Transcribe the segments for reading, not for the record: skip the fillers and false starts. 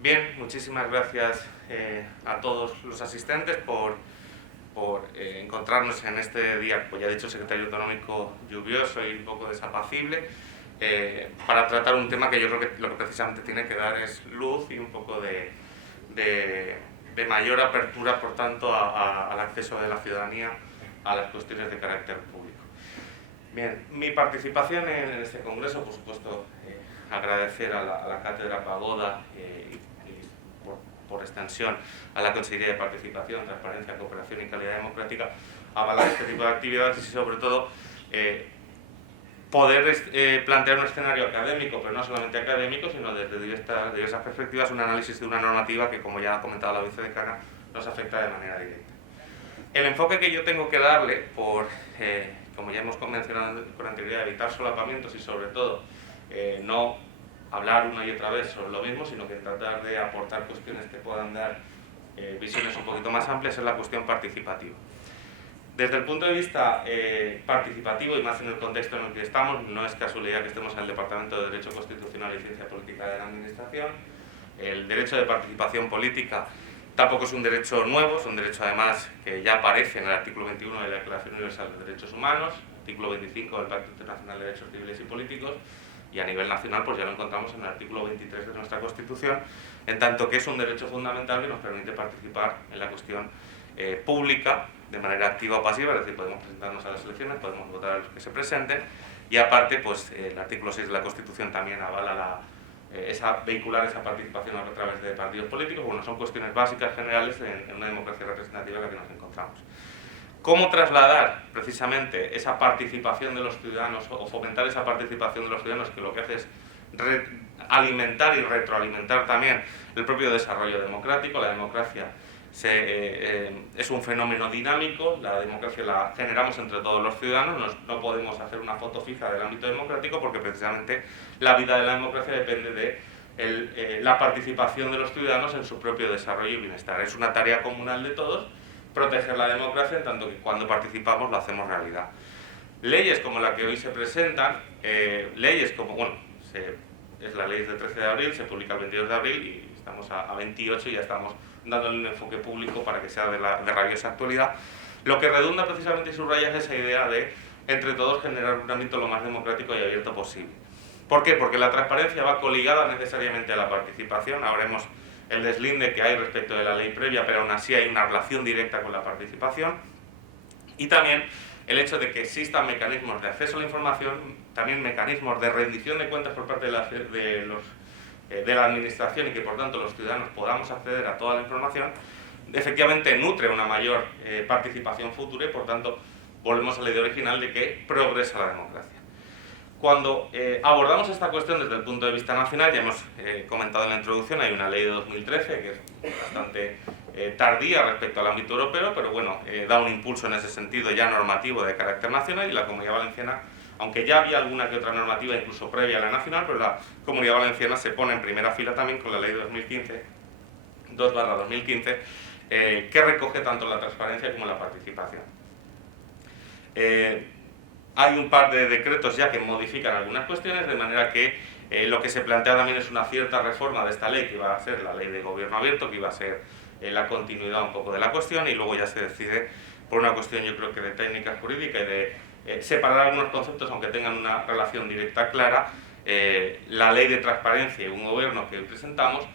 Bien, muchísimas gracias a todos los asistentes por encontrarnos en este día, como ya ha dicho el secretario autonómico, lluvioso y un poco desapacible, para tratar un tema que yo creo que lo que precisamente tiene que dar es luz y un poco de mayor apertura, por tanto, al acceso de la ciudadanía a las cuestiones de carácter público. Bien, mi participación en este congreso, por supuesto, agradecer a la Cátedra Pagoda y por extensión a la Consejería de Participación, Transparencia, Cooperación y Calidad Democrática, avalar este tipo de actividades y sobre todo poder plantear un escenario académico, pero no solamente académico, sino desde diversas perspectivas, un análisis de una normativa que, como ya ha comentado la vicedecana, nos afecta de manera directa. El enfoque que yo tengo que darle, como ya hemos mencionado con anterioridad, evitar solapamientos y sobre todo no hablar una y otra vez sobre lo mismo, sino que tratar de aportar cuestiones que puedan dar visiones un poquito más amplias, es la cuestión participativa. Desde el punto de vista participativo, y más en el contexto en el que estamos, no es casualidad que estemos en el Departamento de Derecho Constitucional y Ciencia Política de la Administración. El derecho de participación política tampoco es un derecho nuevo, es un derecho además que ya aparece en el artículo 21 de la Declaración Universal de Derechos Humanos, artículo 25 del Pacto Internacional de Derechos Civiles y Políticos, y a nivel nacional pues ya lo encontramos en el artículo 23 de nuestra Constitución, en tanto que es un derecho fundamental que nos permite participar en la cuestión pública de manera activa o pasiva, es decir, podemos presentarnos a las elecciones, podemos votar a los que se presenten, y aparte pues el artículo 6 de la Constitución también avala vehicular esa participación a través de partidos políticos. Bueno, son cuestiones básicas, generales, en una democracia representativa en la que nos encontramos. ¿Cómo trasladar precisamente esa participación de los ciudadanos o fomentar esa participación de los ciudadanos, que lo que hace es alimentar y retroalimentar también el propio desarrollo democrático? La democracia es un fenómeno dinámico, la democracia la generamos entre todos los ciudadanos, no podemos hacer una foto fija del ámbito democrático porque precisamente la vida de la democracia depende de la participación de los ciudadanos en su propio desarrollo y bienestar. Es una tarea comunal de todos proteger la democracia, en tanto que cuando participamos lo hacemos realidad. Leyes como la que hoy se presentan, leyes como, bueno, es la ley del 13 de abril, se publica el 22 de abril y estamos a 28 y ya estamos dándole un enfoque público para que sea de rabiosa actualidad. Lo que redunda precisamente y subraya es esa idea de, entre todos, generar un ámbito lo más democrático y abierto posible. ¿Por qué? Porque la transparencia va coligada necesariamente a la participación. Ahora vemos el deslinde que hay respecto de la ley previa, pero aún así hay una relación directa con la participación. Y también el hecho de que existan mecanismos de acceso a la información, también mecanismos de rendición de cuentas por parte de la administración y que por tanto los ciudadanos podamos acceder a toda la información, efectivamente nutre una mayor participación futura y por tanto volvemos a la idea original de que progresa la democracia. Cuando abordamos esta cuestión desde el punto de vista nacional, ya hemos comentado en la introducción, hay una ley de 2013 que es bastante tardía respecto al ámbito europeo, pero bueno, da un impulso en ese sentido ya normativo de carácter nacional, y la Comunidad Valenciana, aunque ya había alguna que otra normativa incluso previa a la nacional, pero la Comunidad Valenciana se pone en primera fila también con la ley de 2015, 2/2015, que recoge tanto la transparencia como la participación. Hay un par de decretos ya que modifican algunas cuestiones, de manera que lo que se plantea también es una cierta reforma de esta ley, que va a ser la ley de gobierno abierto, que iba a ser la continuidad un poco de la cuestión, y luego ya se decide por una cuestión, yo creo que de técnica jurídica y de separar algunos conceptos, aunque tengan una relación directa clara, la ley de transparencia y un gobierno que presentamos,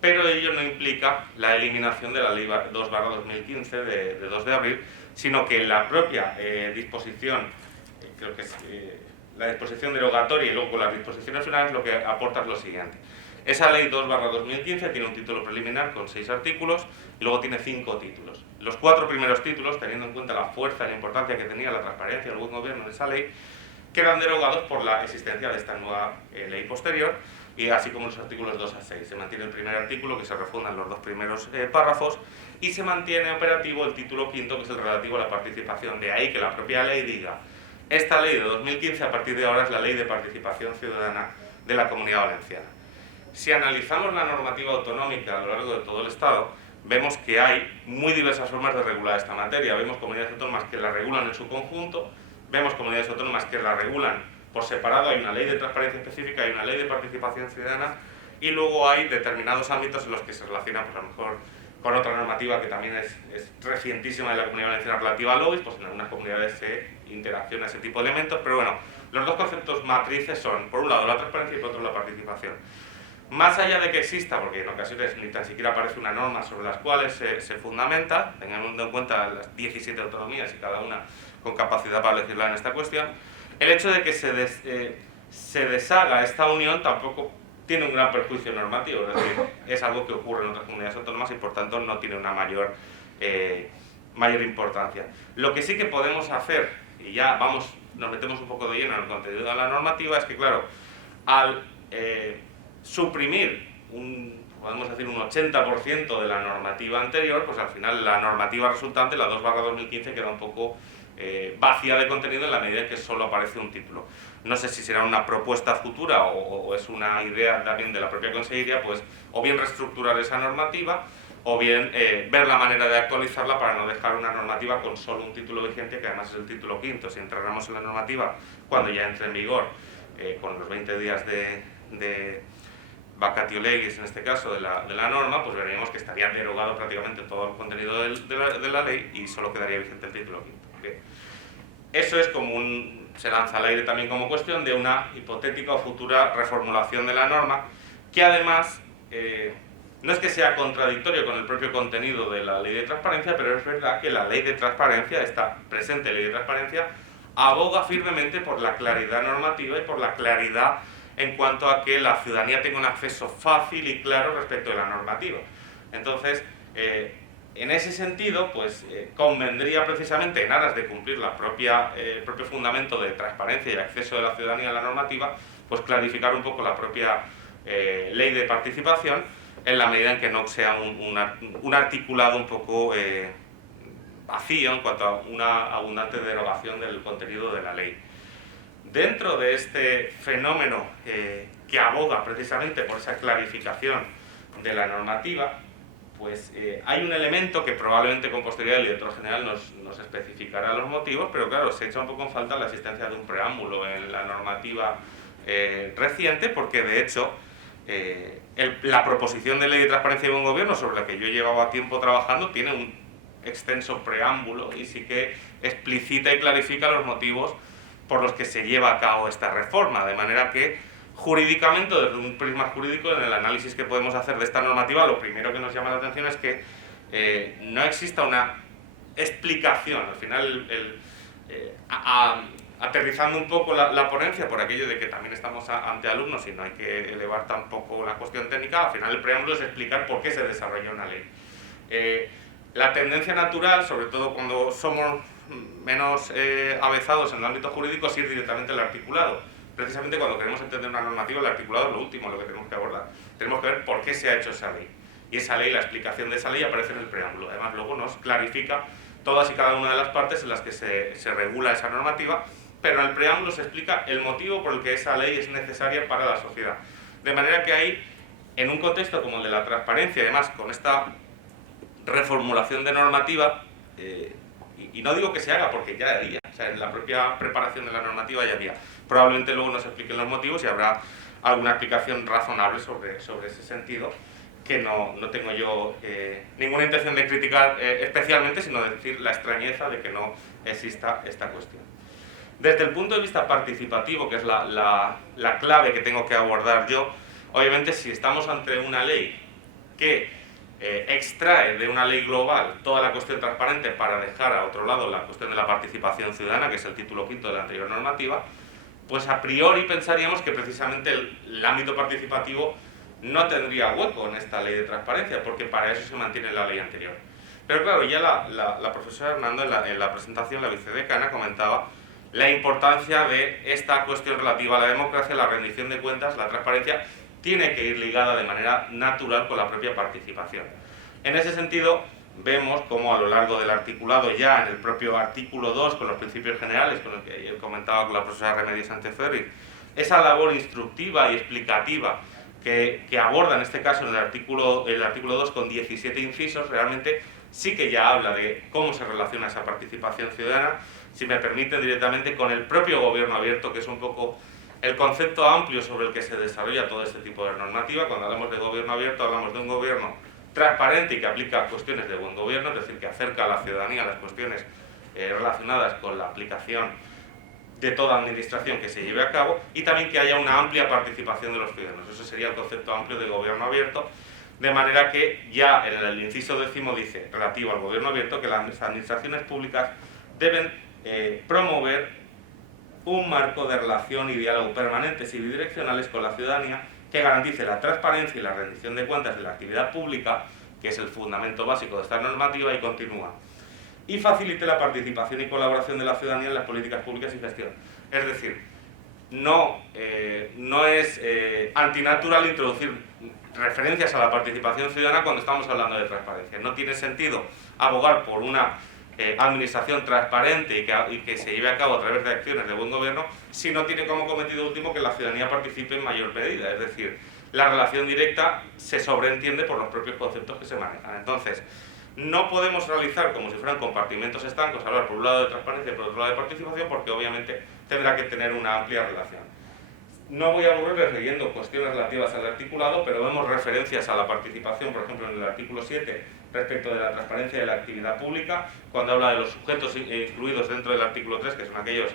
pero ello no implica la eliminación de la ley 2/2015 de 2 de abril, sino que la propia disposición, creo que es la disposición derogatoria y luego las disposiciones finales, lo que aporta es lo siguiente. Esa ley 2/2015 tiene un título preliminar con 6 artículos y luego tiene 5 títulos. Los 4 primeros títulos, teniendo en cuenta la fuerza y la importancia que tenía la transparencia y el buen gobierno de esa ley, quedan derogados por la existencia de esta nueva ley posterior, y así como los artículos 2 a 6. Se mantiene el primer artículo, que se refundan los 2 primeros párrafos, y se mantiene operativo el título quinto, que es el relativo a la participación. De ahí que la propia ley diga: esta ley de 2015 a partir de ahora es la ley de participación ciudadana de la Comunidad Valenciana. Si analizamos la normativa autonómica a lo largo de todo el Estado, vemos que hay muy diversas formas de regular esta materia. Vemos comunidades autónomas que la regulan en su conjunto, vemos comunidades autónomas que la regulan por separado, hay una ley de transparencia específica, hay una ley de participación ciudadana, y luego hay determinados ámbitos en los que se relaciona, pues a lo mejor, con otra normativa que también es recientísima de la Comunidad Valenciana relativa a lobbies, pues en algunas comunidades se interacciona ese tipo de elementos, pero bueno, los dos conceptos matrices son, por un lado, la transparencia y por otro, la participación. Más allá de que exista, porque en ocasiones ni tan siquiera aparece una norma sobre las cuales se fundamenta, tengamos en cuenta las 17 autonomías y cada una con capacidad para legislar en esta cuestión, el hecho de que se deshaga esta unión tampoco tiene un gran perjuicio normativo, es decir, es algo que ocurre en otras comunidades autónomas y por tanto no tiene una mayor importancia. Lo que sí que podemos hacer, y ya nos metemos un poco de lleno en el contenido de la normativa, es que claro, al suprimir podemos decir un 80% de la normativa anterior, pues al final la normativa resultante, la 2/2015, queda un poco vacía de contenido en la medida en que solo aparece un título. No sé si será una propuesta futura o es una idea también de la propia Consellería, pues o bien reestructurar esa normativa o bien ver la manera de actualizarla para no dejar una normativa con solo un título vigente, que además es el título quinto. Si entráramos en la normativa cuando ya entre en vigor, con los 20 días de vacatio legis, en este caso, de la norma, pues veríamos que estaría derogado prácticamente todo el contenido de la ley y solo quedaría vigente el título quinto. ¿Okay? Eso es como se lanza al aire también como cuestión de una hipotética o futura reformulación de la norma, que además no es que sea contradictorio con el propio contenido de la ley de transparencia, pero es verdad que la ley de transparencia, esta presente ley de transparencia, aboga firmemente por la claridad normativa y por la claridad en cuanto a que la ciudadanía tenga un acceso fácil y claro respecto de la normativa. Entonces, en ese sentido, pues convendría precisamente, en aras de cumplir el propio fundamento de transparencia y acceso de la ciudadanía a la normativa, pues clarificar un poco la propia ley de participación, en la medida en que no sea un articulado un poco vacío en cuanto a una abundante derogación del contenido de la ley. Dentro de este fenómeno que aboga precisamente por esa clarificación de la normativa, pues hay un elemento que probablemente con posterioridad el director general nos especificará los motivos, pero claro, se echa un poco en falta la existencia de un preámbulo en la normativa reciente, porque de hecho la proposición de ley de transparencia y buen gobierno, sobre la que yo llevaba tiempo trabajando, tiene un extenso preámbulo y sí que explicita y clarifica los motivos por los que se lleva a cabo esta reforma, de manera que jurídicamente, desde un prisma jurídico, en el análisis que podemos hacer de esta normativa, lo primero que nos llama la atención es que no exista una explicación. Al final, aterrizando un poco la ponencia, por aquello de que también estamos ante alumnos y no hay que elevar tampoco la cuestión técnica, al final el preámbulo es explicar por qué se desarrolló una ley. La tendencia natural, sobre todo cuando somos menos avezados en el ámbito jurídico, es ir directamente al articulado. Precisamente cuando queremos entender una normativa, el articulado es lo último, lo que tenemos que abordar. Tenemos que ver por qué se ha hecho esa ley. Y esa ley, la explicación de esa ley aparece en el preámbulo. Además, luego nos clarifica todas y cada una de las partes en las que se regula esa normativa, pero en el preámbulo se explica el motivo por el que esa ley es necesaria para la sociedad. De manera que ahí, en un contexto como el de la transparencia, además con esta reformulación de normativa, y no digo que se haga porque ya había, o sea, en la propia preparación de la normativa ya había. Probablemente luego nos expliquen los motivos y habrá alguna explicación razonable sobre ese sentido, que no tengo yo ninguna intención de criticar especialmente, sino de decir la extrañeza de que no exista esta cuestión. Desde el punto de vista participativo, que es la clave que tengo que abordar yo, obviamente si estamos ante una ley que extrae de una ley global toda la cuestión transparente para dejar a otro lado la cuestión de la participación ciudadana, que es el título quinto de la anterior normativa, pues a priori pensaríamos que precisamente el ámbito participativo no tendría hueco en esta ley de transparencia, porque para eso se mantiene la ley anterior. Pero claro, ya la profesora Hernando en la presentación, la vicedecana, comentaba la importancia de esta cuestión relativa a la democracia, la rendición de cuentas, la transparencia, tiene que ir ligada de manera natural con la propia participación. En ese sentido, vemos cómo a lo largo del articulado, ya en el propio artículo 2, con los principios generales, con el que ayer comentaba con la profesora Remedios Santeferri, esa labor instructiva y explicativa que aborda en este caso en el artículo 2 con 17 incisos, realmente sí que ya habla de cómo se relaciona esa participación ciudadana, si me permiten directamente, con el propio gobierno abierto, que es un poco el concepto amplio sobre el que se desarrolla todo este tipo de normativa. Cuando hablamos de gobierno abierto, hablamos de un gobierno transparente y que aplica cuestiones de buen gobierno, es decir, que acerca a la ciudadanía las cuestiones relacionadas con la aplicación de toda administración que se lleve a cabo, y también que haya una amplia participación de los ciudadanos. Eso sería el concepto amplio de gobierno abierto, de manera que ya en el inciso 10º dice, relativo al gobierno abierto, que las administraciones públicas deben promover un marco de relación y diálogo permanentes y bidireccionales con la ciudadanía que garantice la transparencia y la rendición de cuentas de la actividad pública, que es el fundamento básico de esta normativa, y continúa, y facilite la participación y colaboración de la ciudadanía en las políticas públicas y gestión. Es decir, no es antinatural introducir referencias a la participación ciudadana cuando estamos hablando de transparencia. No tiene sentido abogar por una administración transparente y que se lleve a cabo a través de acciones de buen gobierno si no tiene como cometido último que la ciudadanía participe en mayor medida. Es decir, la relación directa se sobreentiende por los propios conceptos que se manejan. Entonces, no podemos realizar como si fueran compartimentos estancos, hablar por un lado de transparencia y por otro lado de participación, porque obviamente tendrá que tener una amplia relación. No voy a aburrirles leyendo cuestiones relativas al articulado, pero vemos referencias a la participación, por ejemplo, en el artículo 7, respecto de la transparencia de la actividad pública, cuando habla de los sujetos incluidos dentro del artículo 3, que son aquellos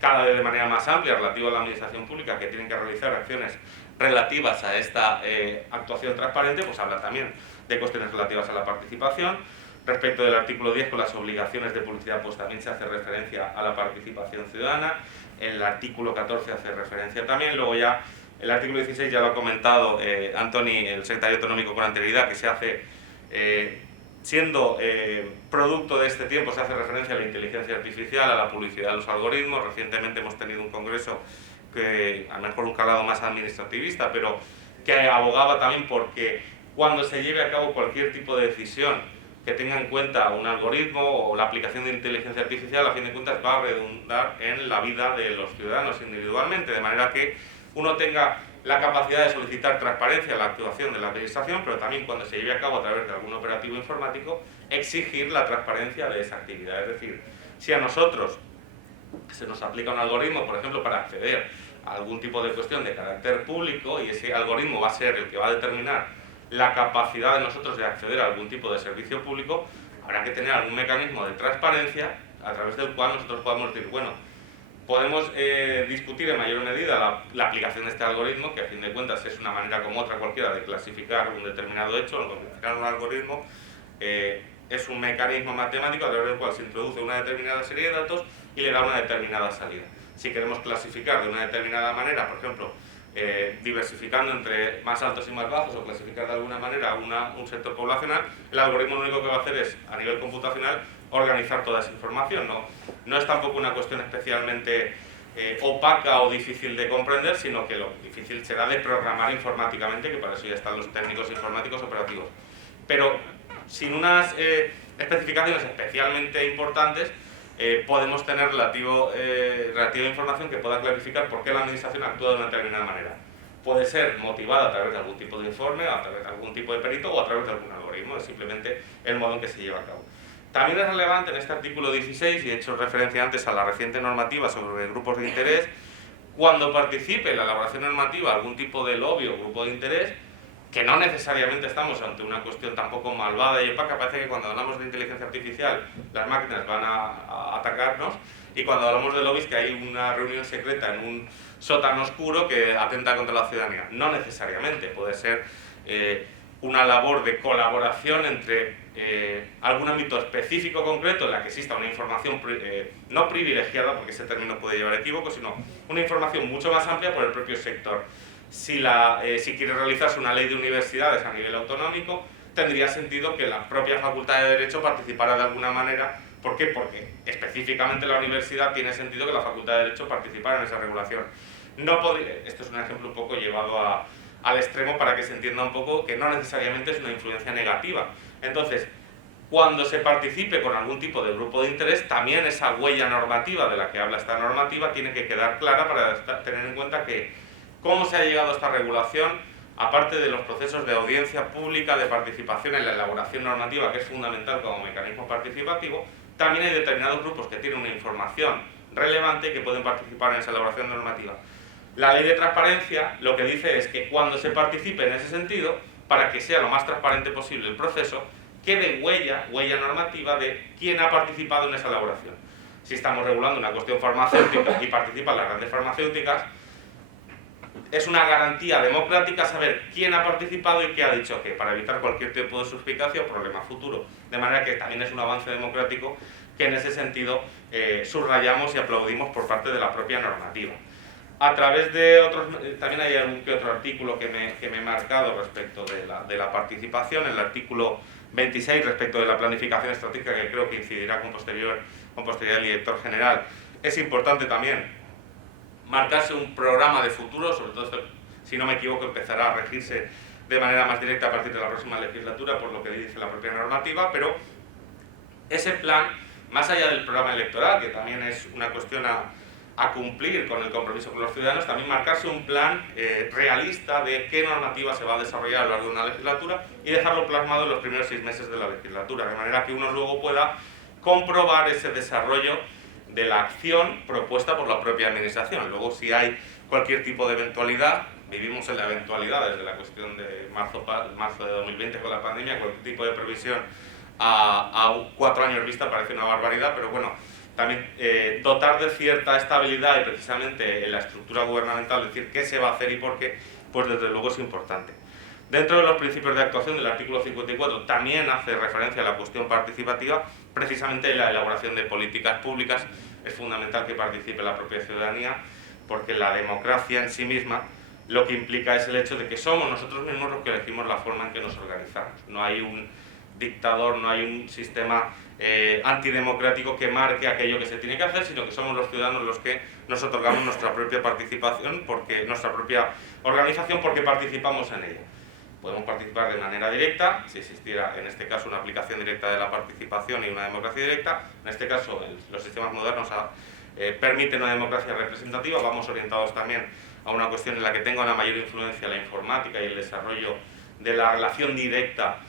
cada vez de manera más amplia relativa a la administración pública, que tienen que realizar acciones relativas a esta actuación transparente, pues habla también de cuestiones relativas a la participación. Respecto del artículo 10, con las obligaciones de publicidad, pues también se hace referencia a la participación ciudadana. El artículo 14 hace referencia también. Luego ya el artículo 16 ya lo ha comentado Antoni, el secretario autonómico, con anterioridad, que se hace, siendo producto de este tiempo, se hace referencia a la inteligencia artificial, a la publicidad de los algoritmos. Recientemente hemos tenido un congreso que, a lo mejor un calado más administrativista, pero que abogaba también porque cuando se lleve a cabo cualquier tipo de decisión que tenga en cuenta un algoritmo o la aplicación de inteligencia artificial, a fin de cuentas va a redundar en la vida de los ciudadanos individualmente, de manera que uno tenga la capacidad de solicitar transparencia en la actuación de la administración, pero también cuando se lleve a cabo a través de algún operativo informático, exigir la transparencia de esa actividad. Es decir, si a nosotros se nos aplica un algoritmo, por ejemplo, para acceder a algún tipo de cuestión de carácter público, y ese algoritmo va a ser el que va a determinar la capacidad de nosotros de acceder a algún tipo de servicio público, habrá que tener algún mecanismo de transparencia a través del cual nosotros podamos decir, bueno, podemos discutir en mayor medida la aplicación de este algoritmo, que a fin de cuentas es una manera como otra cualquiera de clasificar un determinado hecho. Clasificar un algoritmo es un mecanismo matemático a través del cual se introduce una determinada serie de datos y le da una determinada salida. Si queremos clasificar de una determinada manera, por ejemplo, diversificando entre más altos y más bajos, o clasificar de alguna manera un sector poblacional, el algoritmo lo único que va a hacer es, a nivel computacional, organizar toda esa información. No es tampoco una cuestión especialmente opaca o difícil de comprender, sino que lo difícil será de programar informáticamente, que para eso ya están los técnicos informáticos operativos. Pero sin unas especificaciones especialmente importantes, podemos tener relativa información que pueda clarificar por qué la administración actúa de una determinada manera. Puede ser motivada a través de algún tipo de informe, a través de algún tipo de perito o a través de algún algoritmo, es simplemente el modo en que se lleva a cabo. También es relevante en este artículo 16, y he hecho referencia antes a la reciente normativa sobre grupos de interés, cuando participe en la elaboración normativa algún tipo de lobby o grupo de interés, que no necesariamente estamos ante una cuestión tampoco malvada y opaca. Parece que cuando hablamos de inteligencia artificial las máquinas van a atacarnos, y cuando hablamos de lobbies que hay una reunión secreta en un sótano oscuro que atenta contra la ciudadanía. No necesariamente, puede ser una labor de colaboración entre algún ámbito específico concreto en la que exista una información no privilegiada, porque ese término puede llevar equívoco, sino una información mucho más amplia por el propio sector. Si quiere realizarse una ley de universidades a nivel autonómico, tendría sentido que la propia Facultad de Derecho participara de alguna manera. ¿Por qué? Porque específicamente la universidad tiene sentido que la Facultad de Derecho participara en esa regulación. Esto es un ejemplo un poco llevado al extremo para que se entienda un poco que no necesariamente es una influencia negativa. Entonces, cuando se participe con algún tipo de grupo de interés, también esa huella normativa de la que habla esta normativa tiene que quedar clara para tener en cuenta que cómo se ha llegado a esta regulación, aparte de los procesos de audiencia pública, de participación en la elaboración normativa, que es fundamental como mecanismo participativo, también hay determinados grupos que tienen una información relevante y que pueden participar en esa elaboración normativa. La ley de transparencia lo que dice es que cuando se participe en ese sentido, para que sea lo más transparente posible el proceso, quede huella normativa de quién ha participado en esa elaboración. Si estamos regulando una cuestión farmacéutica y participan las grandes farmacéuticas, es una garantía democrática saber quién ha participado y qué ha dicho qué, para evitar cualquier tipo de suspicacia o problema futuro. De manera que también es un avance democrático que en ese sentido subrayamos y aplaudimos por parte de la propia normativa. A través de otros, también hay algún que otro artículo que me he marcado respecto de la participación, el artículo 26 respecto de la planificación estratégica, que creo que incidirá con posterioridad el director general. Es importante también marcarse un programa de futuro, sobre todo esto, si no me equivoco, empezará a regirse de manera más directa a partir de la próxima legislatura, por lo que dice la propia normativa, pero ese plan, más allá del programa electoral, que también es una cuestión a cumplir con el compromiso con los ciudadanos, también marcarse un plan realista de qué normativa se va a desarrollar a lo largo de una legislatura y dejarlo plasmado en los primeros 6 meses de la legislatura, de manera que uno luego pueda comprobar ese desarrollo de la acción propuesta por la propia administración. Luego, si hay cualquier tipo de eventualidad, vivimos en la eventualidad desde la cuestión de marzo de 2020 con la pandemia, cualquier tipo de previsión a 4 años vista parece una barbaridad, pero bueno, también dotar de cierta estabilidad y precisamente en la estructura gubernamental, decir qué se va a hacer y por qué, pues desde luego es importante. Dentro de los principios de actuación del artículo 54 también hace referencia a la cuestión participativa, precisamente en la elaboración de políticas públicas. Es fundamental que participe la propia ciudadanía, porque la democracia en sí misma lo que implica es el hecho de que somos nosotros mismos los que elegimos la forma en que nos organizamos. No hay un dictador, no hay un sistema antidemocrático que marque aquello que se tiene que hacer, sino que somos los ciudadanos los que nos otorgamos nuestra propia participación, nuestra propia organización, porque participamos en ella. Podemos participar de manera directa, si existiera en este caso una aplicación directa de la participación y una democracia directa. En este caso, los sistemas modernos permiten una democracia representativa. Vamos orientados también a una cuestión en la que tenga una mayor influencia la informática y el desarrollo de la relación directa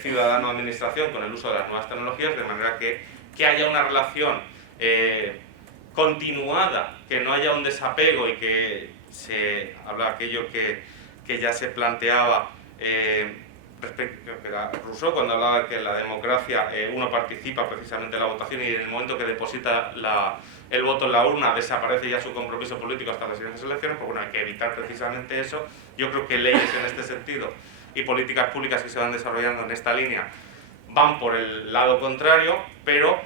ciudadano-administración con el uso de las nuevas tecnologías, de manera que haya una relación continuada, que no haya un desapego y que se habla aquello que ya se planteaba Rousseau cuando hablaba de que en la democracia uno participa precisamente en la votación y en el momento que deposita el voto en la urna desaparece ya su compromiso político hasta las siguientes elecciones. Pues bueno, hay que evitar precisamente eso. Yo creo que leyes en este sentido y políticas públicas que se van desarrollando en esta línea van por el lado contrario, pero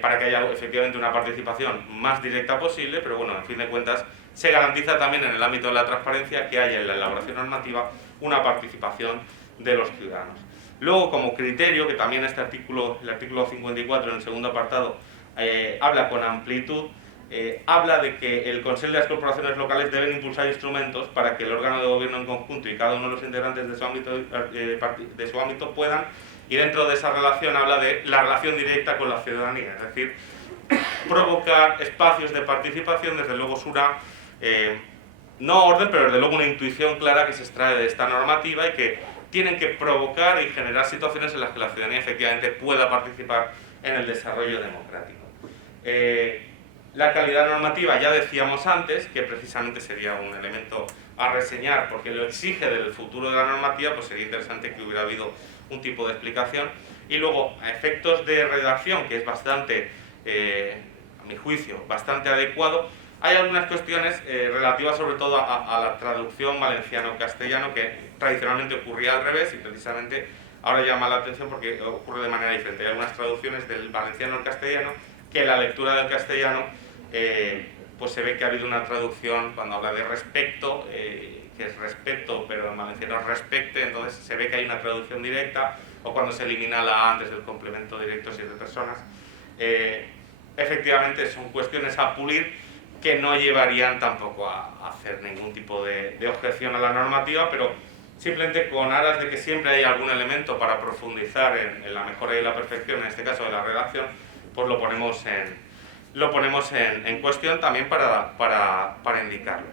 para que haya efectivamente una participación más directa posible, pero bueno, en fin de cuentas se garantiza también en el ámbito de la transparencia que haya en la elaboración normativa una participación de los ciudadanos. Luego, como criterio, que también el artículo 54 en el segundo apartado habla con amplitud, habla de que el Consejo de las Corporaciones Locales deben impulsar instrumentos para que el órgano de gobierno en conjunto y cada uno de los integrantes de su ámbito puedan, y dentro de esa relación habla de la relación directa con la ciudadanía, es decir, provocar espacios de participación. Desde luego es una, no orden, pero desde luego una intuición clara que se extrae de esta normativa y que tienen que provocar y generar situaciones en las que la ciudadanía efectivamente pueda participar en el desarrollo democrático. La calidad normativa, ya decíamos antes, que precisamente sería un elemento a reseñar porque lo exige del futuro de la normativa, pues sería interesante que hubiera habido un tipo de explicación. Y luego, a efectos de redacción, que es bastante, a mi juicio, bastante adecuado, hay algunas cuestiones relativas sobre todo a la traducción valenciano-castellano, que tradicionalmente ocurría al revés y precisamente ahora llama la atención porque ocurre de manera diferente. Hay algunas traducciones del valenciano al castellano que en la lectura del castellano pues se ve que ha habido una traducción cuando habla de respecto, que es respeto, pero en valenciano es respecte, entonces se ve que hay una traducción directa, o cuando se elimina la A antes del complemento directo si es de personas. Efectivamente son cuestiones a pulir que no llevarían tampoco a hacer ningún tipo de objeción a la normativa, pero simplemente con aras de que siempre hay algún elemento para profundizar en la mejora y la perfección, en este caso de la redacción, pues lo ponemos en cuestión también para indicarlo.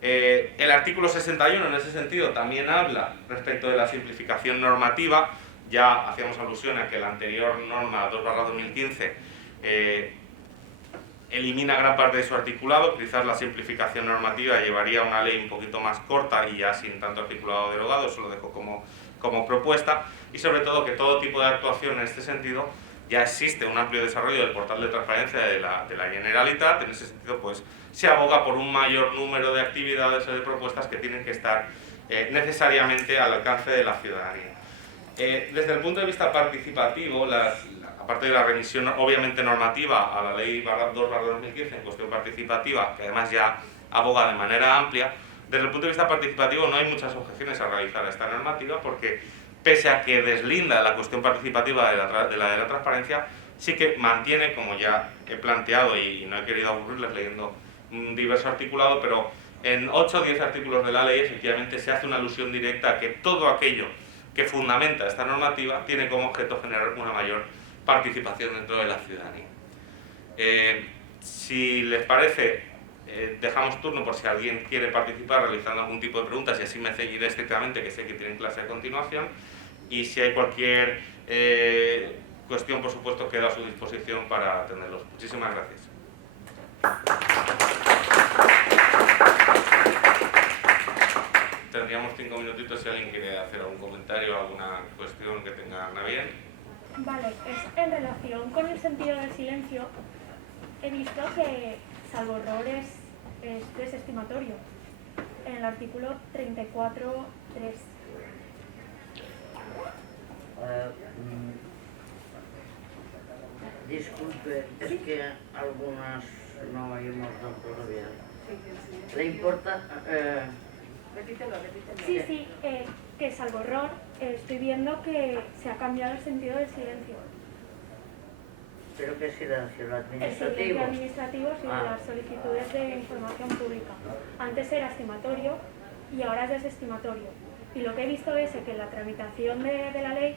El artículo 61 en ese sentido también habla respecto de la simplificación normativa. Ya hacíamos alusión a que la anterior norma 2/2015 elimina gran parte de su articulado, quizás la simplificación normativa llevaría a una ley un poquito más corta y ya sin tanto articulado derogado, eso lo dejo como propuesta, y sobre todo que todo tipo de actuación en este sentido ya existe un amplio desarrollo del portal de transparencia de la Generalitat. En ese sentido, pues se aboga por un mayor número de actividades o de propuestas que tienen que estar necesariamente al alcance de la ciudadanía. Desde el punto de vista participativo, aparte de la remisión obviamente normativa a la Ley 2/2015 en cuestión participativa, que además ya aboga de manera amplia, desde el punto de vista participativo no hay muchas objeciones a realizar a esta normativa, porque pese a que deslinda la cuestión participativa de la transparencia, sí que mantiene, como ya he planteado y no he querido aburrirles leyendo un diverso articulado, pero en 8 o 10 artículos de la ley efectivamente se hace una alusión directa a que todo aquello que fundamenta esta normativa tiene como objeto generar una mayor participación dentro de la ciudadanía. Si les parece, dejamos turno por si alguien quiere participar realizando algún tipo de preguntas, y así me seguiré estrictamente, que sé que tienen clase a continuación, y si hay cualquier cuestión, por supuesto, quedo a su disposición para atenderlos. Muchísimas gracias. Tendríamos 5 minutitos si alguien quiere hacer algún comentario o alguna cuestión que tengan a bien. Vale, en relación con el sentido del silencio, he visto que, salvo errores, es desestimatorio. En el artículo 34.3. Disculpe, es que algunas no oímos todavía. ¿Le importa? Sí, que salvo error, estoy viendo que se ha cambiado el sentido del silencio. ¿Pero qué silencio? ¿Lo El administrativo? silencio administrativo, sí, de las solicitudes de información pública. Antes era estimatorio y ahora es desestimatorio. Y lo que he visto es que en la tramitación de la ley,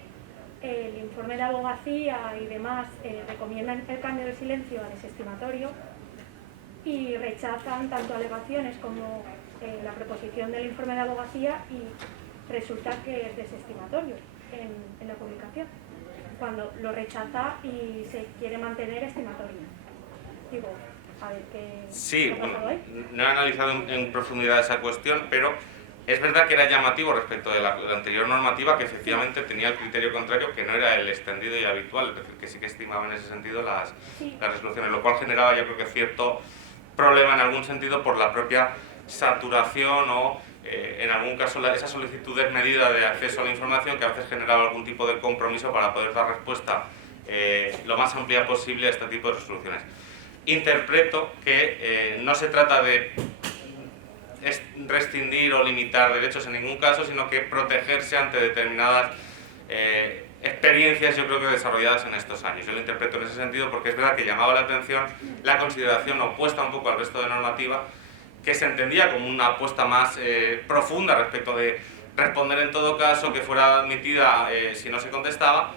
el informe de abogacía y demás recomiendan el cambio del silencio a desestimatorio y rechazan tanto alegaciones como la proposición del informe de abogacía, y resulta que es desestimatorio en la publicación, cuando lo rechaza y se quiere mantener estimatorio. Digo, a ver qué Sí, ha pasado ahí. No he analizado en profundidad esa cuestión, pero es verdad que era llamativo respecto de la anterior normativa, que efectivamente tenía el criterio contrario, que no era el extendido y habitual, es decir, que sí que estimaba en ese sentido las resoluciones, lo cual generaba, yo creo que cierto problema en algún sentido por la propia saturación o en algún caso esa solicitud desmedida de acceso a la información, que a veces generaba algún tipo de compromiso para poder dar respuesta lo más amplia posible a este tipo de resoluciones. Interpreto que no se trata de restringir o limitar derechos en ningún caso, sino que protegerse ante determinadas experiencias, yo creo que desarrolladas en estos años. Yo lo interpreto en ese sentido, porque es verdad que llamaba la atención la consideración opuesta un poco al resto de normativa, que se entendía como una apuesta más profunda respecto de responder en todo caso, que fuera admitida si no se contestaba,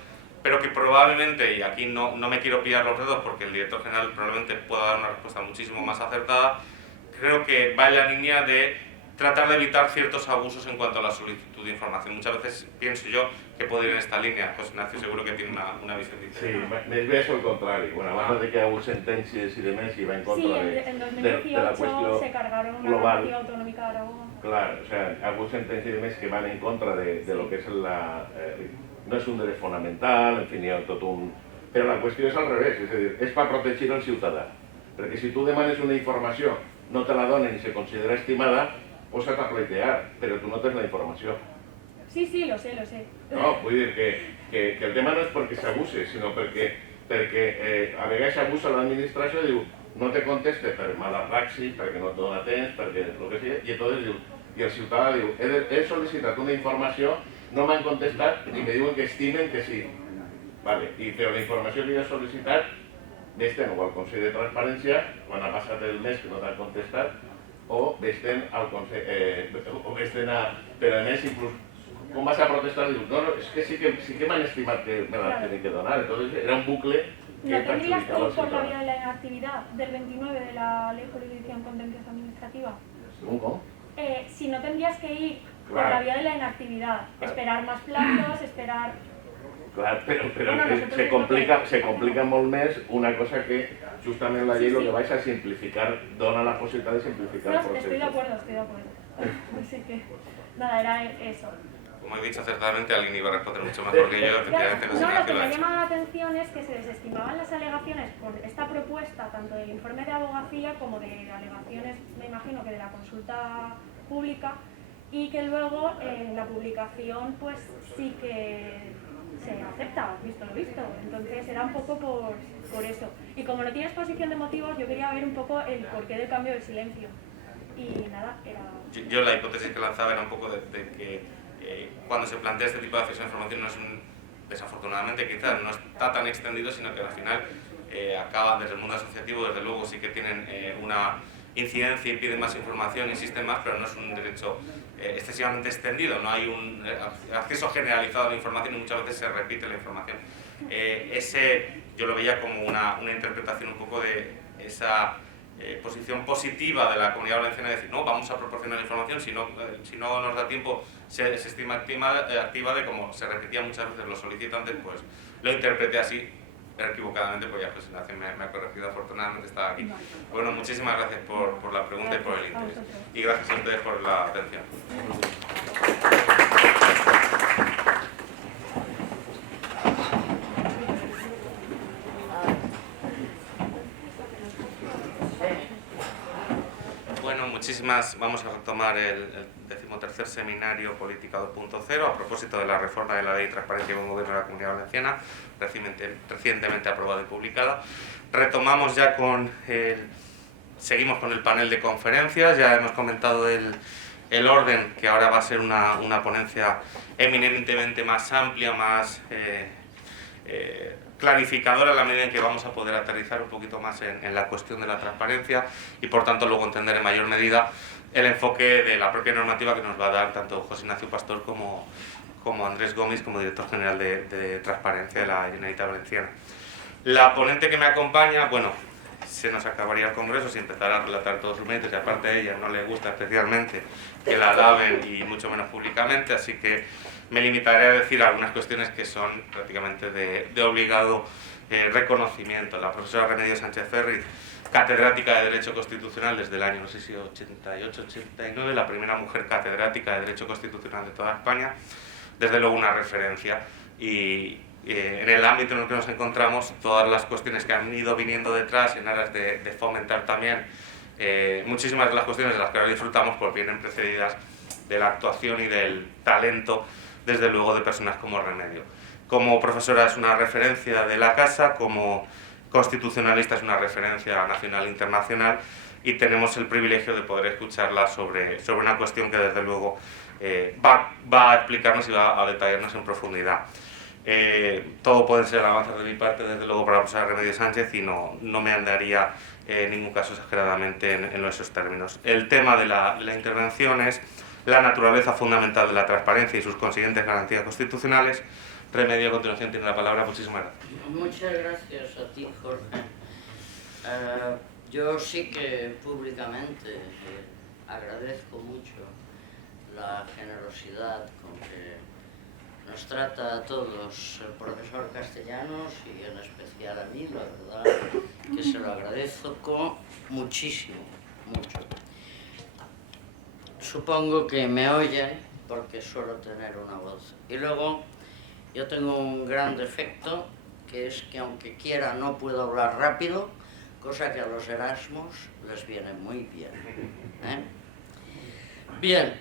pero que probablemente, y aquí no me quiero pillar los dedos porque el director general probablemente pueda dar una respuesta muchísimo más acertada, creo que va en la línea de tratar de evitar ciertos abusos en cuanto a la solicitud de información. Muchas veces pienso yo que puede ir en esta línea. José Ignacio seguro que tiene una visión diferente. Sí, més bé és el contrari. Bueno, abans de que hi ha hagut sentències i demés, i va en contra en 2018 se cargaron una normativa autonómica de Aragón. Claro, o sea, ha hagut sentències i demés que van en contra de lo que és la... no és un dret fonamental, en fi, hi ha tot un... Però la qüestió és al revés, és a dir, és per protegir el ciutadà. Perquè si tu demanes una informació, no te la donen i se considera estimada, posa't a pleitear, però tu no tens la informació. Sí, lo sé. No, vull dir que el tema no és perquè s'abuse, sinó perquè a vegades s'abusa l'administració, diu, no te conteste per mala praxi, perquè no te dona temps, perquè el que sigui, i entonces diu, i el ciutadà diu, he sol·licitat una informació, no m'han contestat i me diuen que estimen que sí. Vale, però la informació que jo he sol·licitat, vés-te'n o al Consell de Transparència, quan ha passat el mes que no t'han contestat, o vés-te'n al Consell, o vés-te'n a... Però a més, inclús, com vas a protestar? Dius, no, és que sí que m'han estimat que me la tenen que donar. Entonces, era un bucle que ¿No tendrías que ir perjudicava al por la vía ciutadà. de la inactividad del 29 de la Ley de Jurisdicción Contenciosa Administrativa? Com? Si no tendrías que ir por Claro. la vía de la inactividad, esperar más plazos, esperar... Clar, però Bueno, nosotros se complica molt més una cosa que justament la llei lo que va és a simplificar, dona la possibilitat de simplificar el No, procés. estoy de acuerdo. Así que, nada, era eso. Como he dicho acertadamente, alguien iba a responder mucho mejor que yo, efectivamente no sé No, lo que qué lo ha me hecho. llama la atención es que se desestimaban las alegaciones por esta propuesta, tanto del informe de abogacía como de alegaciones, me imagino que de la consulta pública, y que luego en la publicación pues sí que se acepta, visto lo visto. Entonces era un poco por eso. Y como no tiene exposición de motivos, yo quería ver un poco el porqué del cambio de silencio. Y nada, era... Yo la hipótesis que lanzaba era un poco de que cuando se plantea este tipo de acceso a información no es desafortunadamente quizás no está tan extendido, sino que al final acaba desde el mundo asociativo, desde luego sí que tienen una incidencia y piden más información, insisten más, pero no es un derecho excesivamente extendido, no hay un acceso generalizado a la información y muchas veces se repite la información. Yo lo veía como una interpretación un poco de esa posición positiva de la Comunidad Valenciana de decir, no, vamos a proporcionar información, si no nos da tiempo, se estima activa de como se repetía muchas veces los solicitantes, pues lo interpreté así, pero equivocadamente, pues ya José Ignacio me ha corregido, afortunadamente estaba aquí. Bueno, muchísimas gracias por la pregunta y por el interés. Y gracias a ustedes por la atención. Vamos a retomar el 13º Seminario Política 2.0 a propósito de la reforma de la Ley de Transparencia y Buen Gobierno de la Comunidad Valenciana, recientemente aprobada y publicada. Retomamos ya seguimos con el panel de conferencias, ya hemos comentado el orden, que ahora va a ser una ponencia eminentemente más amplia, más clarificadora, en la medida en que vamos a poder aterrizar un poquito más en la cuestión de la transparencia y por tanto luego entender en mayor medida el enfoque de la propia normativa que nos va a dar tanto José Ignacio Pastor como Andrés Gómez como director general de Transparencia de la Generalitat Valenciana. La ponente que me acompaña, bueno, se nos acabaría el congreso si empezara a relatar todos sus méritos y aparte a ella no le gusta especialmente que la alaben y mucho menos públicamente, así que me limitaré a decir algunas cuestiones que son prácticamente de obligado reconocimiento. La profesora Remedios Sánchez Ferriz, catedrática de Derecho Constitucional desde el año, no sé si 88-89, la primera mujer catedrática de Derecho Constitucional de toda España, desde luego una referencia. Y en el ámbito en el que nos encontramos, todas las cuestiones que han ido viniendo detrás en aras de fomentar también muchísimas de las cuestiones de las que ahora disfrutamos, pues vienen precedidas de la actuación y del talento, desde luego, de personas como Remedio. Como profesora es una referencia de la casa, como constitucionalista es una referencia nacional e internacional, y tenemos el privilegio de poder escucharla sobre una cuestión que desde luego va a explicarnos y va a detallarnos en profundidad. Todo puede ser avances de mi parte, desde luego, para la profesora Remedios Sánchez, y no me andaría en ningún caso exageradamente en esos términos. El tema de la intervención es la naturaleza fundamental de la transparencia y sus consiguientes garantías constitucionales. Remedio, a continuación tiene la palabra. Muchísimas gracias. Muchas gracias a ti, Jorge. Yo sí que públicamente agradezco mucho la generosidad con que nos trata a todos el profesor Castellanos y en especial a mí, la verdad que se lo agradezco muchísimo, mucho. Supongo que me oyen porque suelo tener una voz. Y luego yo tengo un gran defecto, que es que aunque quiera no puedo hablar rápido, cosa que a los Erasmus les viene muy bien. Bien,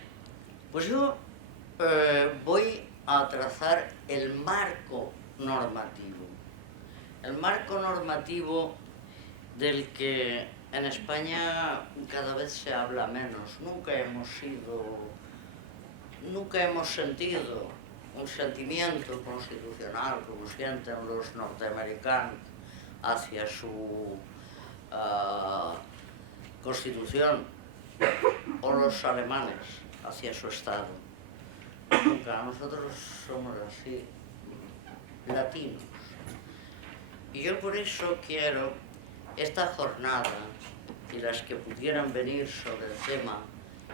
pues yo voy a trazar el marco normativo. El marco normativo del que en España cada vez se habla menos. Nunca hemos sentido un sentimiento constitucional como sienten los norteamericanos hacia su constitución, o los alemanes hacia su Estado. Nunca, nosotros somos así, latinos. Y yo por eso quiero esta jornada y las que pudieran venir sobre el tema,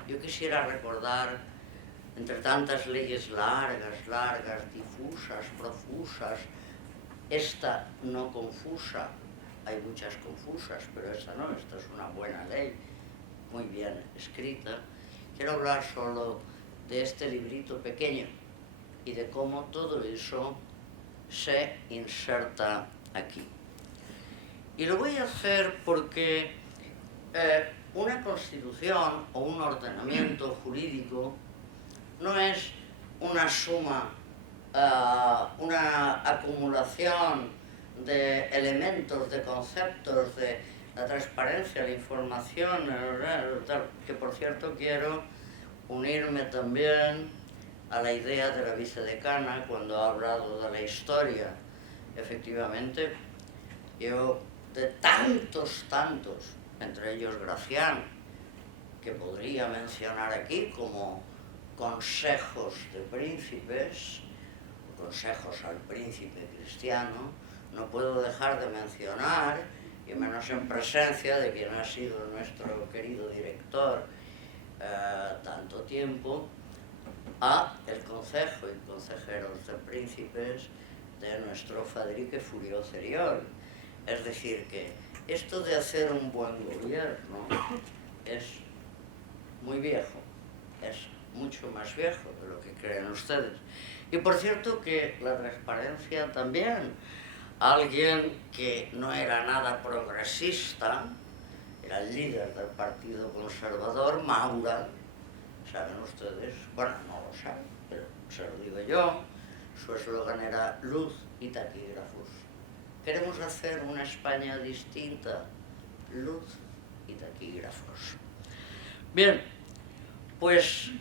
yo quisiera recordar entre tantas leyes largas, difusas, profusas, esta no confusa, hay muchas confusas, pero esta no, esta es una buena ley, muy bien escrita. Quiero hablar solo de este librito pequeño y de cómo todo eso se inserta aquí. Y lo voy a hacer porque una constitución o un ordenamiento jurídico no es una suma, una acumulación de elementos, de conceptos, de la transparencia, la información, que por cierto quiero unirme también a la idea de la vicedecana cuando ha hablado de la historia. Efectivamente, yo de tantos, entre ellos Gracián, que podría mencionar aquí como consejos de príncipes, consejos al príncipe cristiano, no puedo dejar de mencionar, y menos en presencia de quien ha sido nuestro querido director tanto tiempo, a el consejo y consejeros de príncipes de nuestro Fadrique Furio Ceriol. Es decir, que esto de hacer un buen gobierno es muy viejo, es mucho más viejo de lo que creen ustedes. Y por cierto que la transparencia también. Alguien que no era nada progresista, era el líder del Partido Conservador, Maura, ¿saben ustedes? Bueno, no lo saben, pero se lo digo yo. Su eslogan era luz y taquígrafos. Queremos hacer una España distinta, luz y taquígrafos. Bien, pues,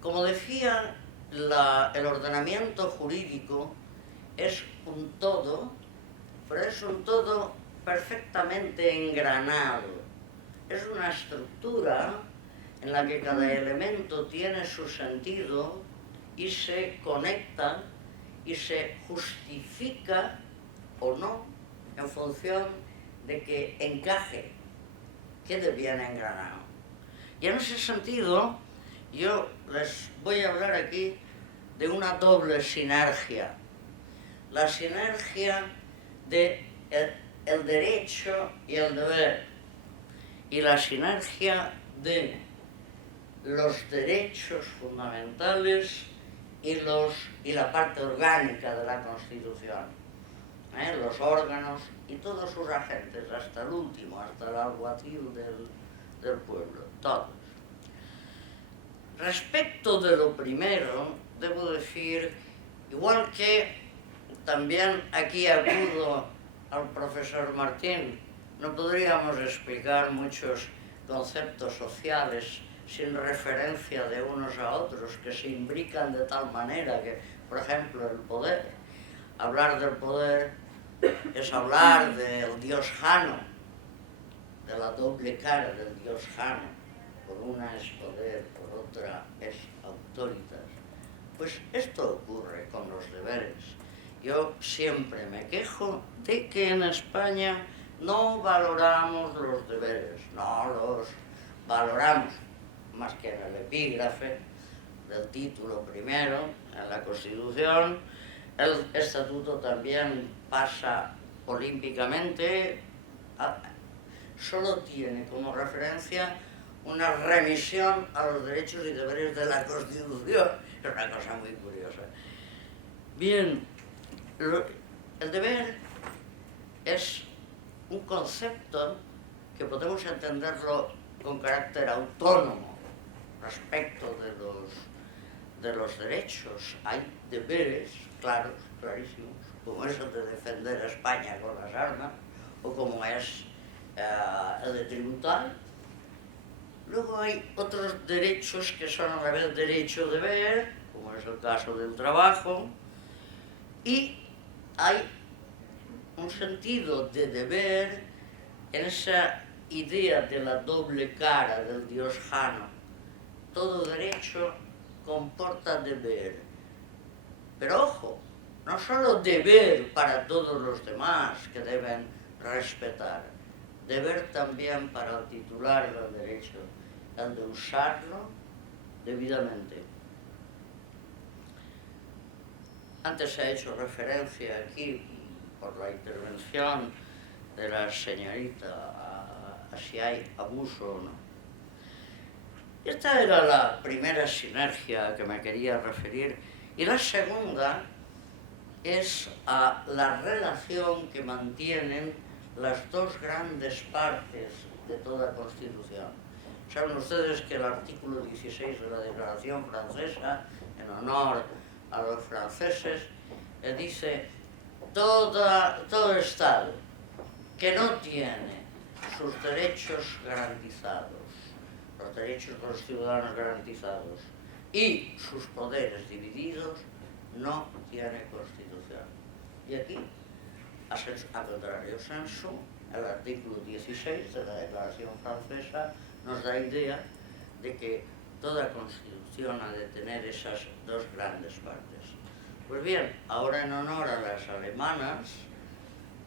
como decía, el ordenamiento jurídico es un todo, pero es un todo perfectamente engranado. Es una estructura en la que cada elemento tiene su sentido y se conecta y se justifica o no en función de que encaje, quede bien engranado. Y en ese sentido, yo les voy a hablar aquí de una doble sinergia. La sinergia de el derecho y el deber, y la sinergia de los derechos fundamentales y la parte orgánica de la Constitución, los órganos y todos sus agentes, hasta el último, hasta el alguacil del pueblo, todos. Respecto de lo primero, debo decir, igual que también aquí acudo al profesor Martín, no podríamos explicar muchos conceptos sociales sin referencia de unos a otros, que se imbrican de tal manera que, por ejemplo, el poder. Hablar del poder es hablar del dios Jano, de la doble cara del dios Jano. Por una es poder, por otra es autoritas. Pues esto ocurre con los deberes. Yo siempre me quejo de que en España no valoramos los deberes, no los valoramos, más que en el epígrafe del título primero, en la Constitución. El Estatuto también pasa olímpicamente, solo tiene como referencia una remisión a los derechos y deberes de la Constitución. Es una cosa muy curiosa. Bien, el deber es un concepto que podemos entenderlo con carácter autónomo respecto de los derechos. Hay deberes claros, clarísimos, como es el de defender a España con las armas, o como es el de tributar. Luego hay otros derechos que son a la vez derecho-deber, como es el caso del trabajo, y hay un sentido de deber en esa idea de la doble cara del dios Jano. Todo derecho comporta deber. Pero ojo, no solo deber para todos los demás que deben respetar, deber también para el titular del derecho, el de usarlo debidamente. Antes se ha hecho referencia aquí, por la intervención de la señorita, a si hay abuso o no. Esta era la primera sinergia a que me quería referir, y la segunda es a la relación que mantienen las dos grandes partes de toda Constitución. Saben ustedes que el artículo 16 de la Declaración Francesa, en honor a los franceses, dice: todo Estado que no tiene sus derechos garantizados, los derechos de los ciudadanos garantizados, y sus poderes divididos, no tiene Constitución. Y aquí, a contrario sensu, el artículo 16 de la Declaración Francesa nos da idea de que toda Constitución ha de tener esas dos grandes partes. Pues bien, ahora en honor a las alemanas,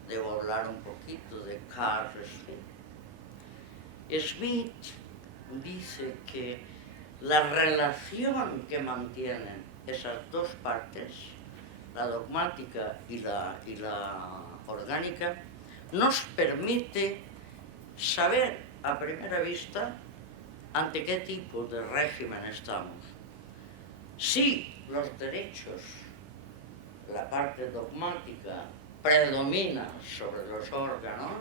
debo hablar un poquito de Carl Schmitt. Schmitt dice que la relación que mantienen esas dos partes, la dogmática y la orgánica, nos permite saber a primera vista ante qué tipo de régimen estamos. Si los derechos, la parte dogmática, predomina sobre los órganos,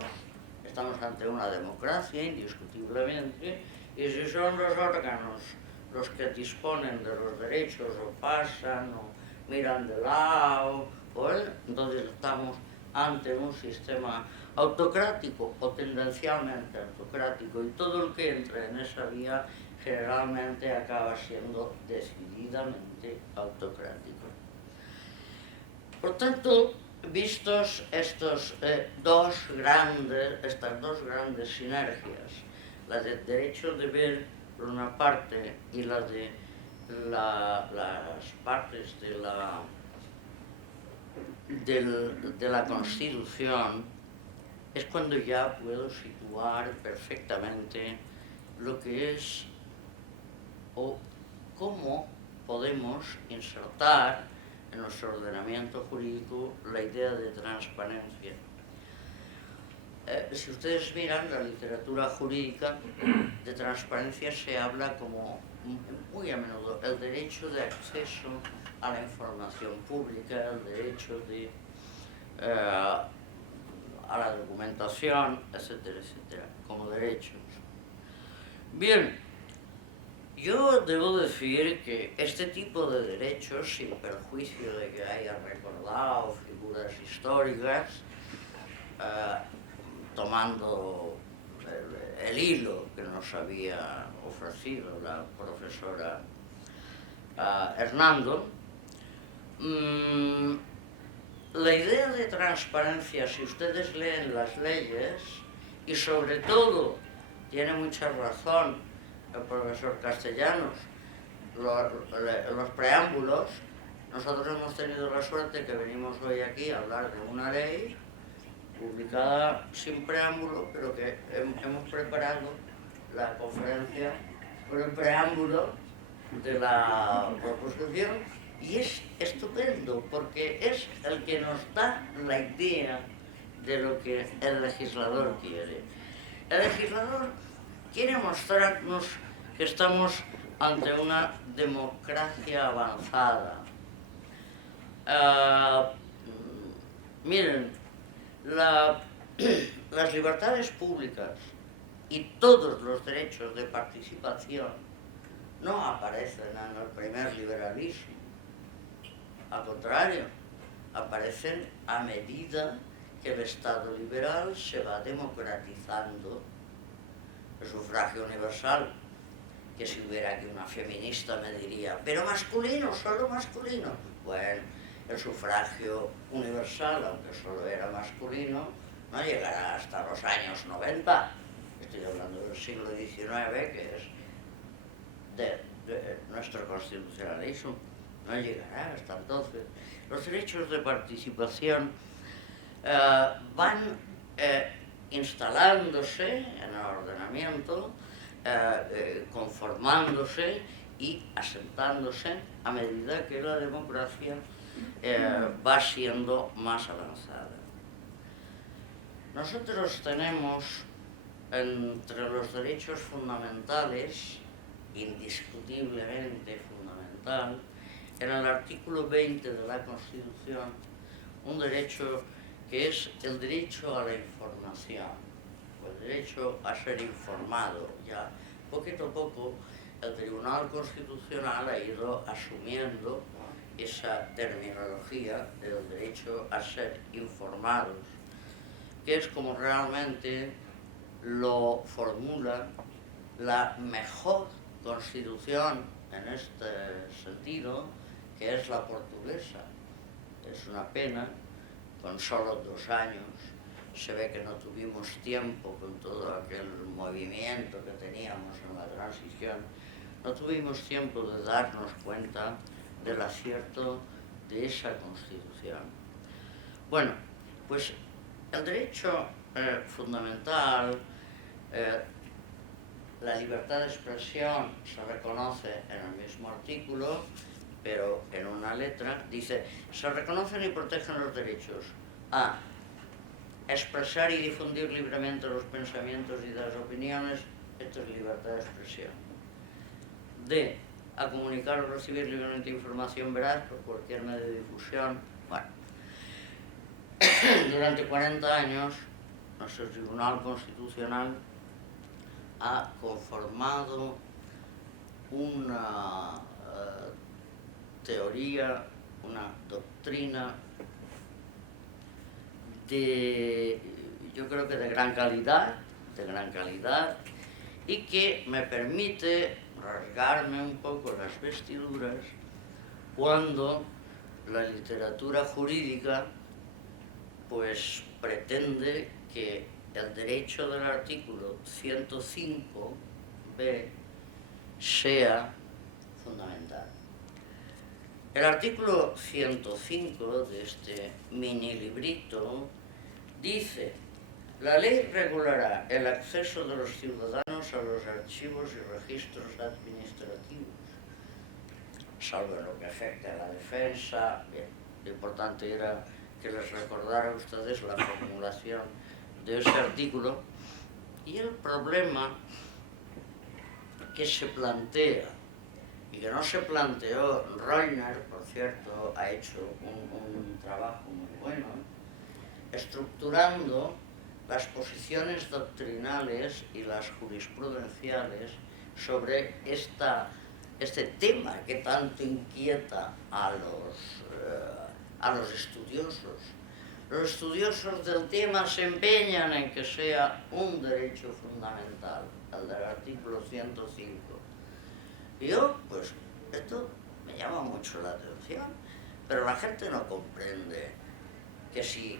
estamos ante una democracia indiscutiblemente, y si son los órganos los que disponen de los derechos o pasan o miran de lado, entonces estamos ante un sistema autocrático o tendencialmente autocrático, y todo el que entre en esa vía generalmente acaba siendo decididamente autocrático. Por tanto, vistos estas dos grandes sinergias, la del derecho de ver por una parte y la de las partes de la Constitución, es cuando ya puedo situar perfectamente lo que es o cómo podemos insertar en nuestro ordenamiento jurídico la idea de transparencia. Si ustedes miran la literatura jurídica, de transparencia se habla como muy a menudo el derecho de acceso a la información pública, el derecho a la documentación, etcétera, etcétera, como derechos. Bien, yo debo decir que este tipo de derechos, sin perjuicio de que haya recordado figuras históricas, tomando el hilo que nos había ofrecido la profesora Hernando, la idea de transparencia, si ustedes leen las leyes, y sobre todo, tiene mucha razón el profesor Castellanos, los preámbulos, nosotros hemos tenido la suerte que venimos hoy aquí a hablar de una ley publicada sin preámbulo, pero que hemos preparado la conferencia con el preámbulo de la proposición, y es estupendo porque es el que nos da la idea de lo que el legislador quiere. El legislador quiere mostrarnos que estamos ante una democracia avanzada. Miren, las libertades públicas y todos los derechos de participación no aparecen en el primer liberalismo. Al contrario, aparecen a medida que el Estado liberal se va democratizando. El sufragio universal, que si hubiera aquí una feminista me diría, pero masculino, solo masculino. Bueno, el sufragio universal, aunque solo era masculino, no llegará hasta los años 90. Estoy hablando del siglo XIX, que es de nuestro constitucionalismo. No llegará hasta entonces. Los derechos de participación van instalándose en el ordenamiento, conformándose, y asentándose a medida que la democracia va siendo más avanzada. Nosotros tenemos entre los derechos fundamentales, indiscutiblemente fundamental, en el artículo 20 de la Constitución, un derecho que es el derecho a la información, o el derecho a ser informado. Ya poquito a poco el Tribunal Constitucional ha ido asumiendo esa terminología del derecho a ser informados, que es como realmente lo formula la mejor constitución en este sentido, que es la portuguesa. Es una pena, con solo 2 años, se ve que no tuvimos tiempo con todo aquel movimiento que teníamos en la transición, no tuvimos tiempo de darnos cuenta del acierto de esa Constitución. Bueno, pues el derecho fundamental, la libertad de expresión se reconoce en el mismo artículo, pero en una letra dice: se reconocen y protegen los derechos a expresar y difundir libremente los pensamientos y las opiniones, esto es libertad de expresión. D, a comunicar o recibir libremente información veraz por cualquier medio de difusión. Bueno, durante 40 años nuestro Tribunal Constitucional ha conformado una teoría, una doctrina yo creo que de gran calidad, y que me permite rasgarme un poco las vestiduras cuando la literatura jurídica pues pretende que el derecho del artículo 105b sea fundamental. El artículo 105 de este mini librito dice: la ley regulará el acceso de los ciudadanos a los archivos y registros administrativos, salvo en lo que afecta a la defensa. Bien, lo importante era que les recordara a ustedes la formulación de ese artículo y el problema que se plantea y que no se planteó. Reiner, por cierto, ha hecho un trabajo muy bueno estructurando las posiciones doctrinales y las jurisprudenciales sobre este tema que tanto inquieta a los estudiosos. Los estudiosos del tema se empeñan en que sea un derecho fundamental, el del artículo 105. Y yo, pues, esto me llama mucho la atención, pero la gente no comprende que si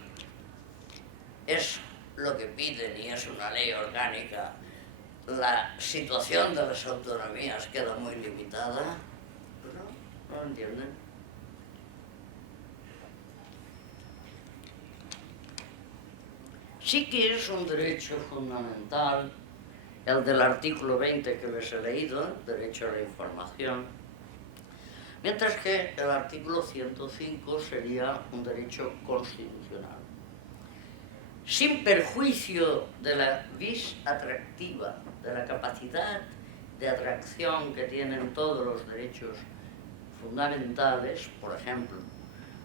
es lo que piden y es una ley orgánica, la situación de las autonomías queda muy limitada. Pues no lo entienden. Sí que es un derecho fundamental el del artículo 20 que les he leído, derecho a la información, mientras que el artículo 105 sería un derecho constitucional. Sin perjuicio de la vis atractiva, de la capacidad de atracción que tienen todos los derechos fundamentales, por ejemplo,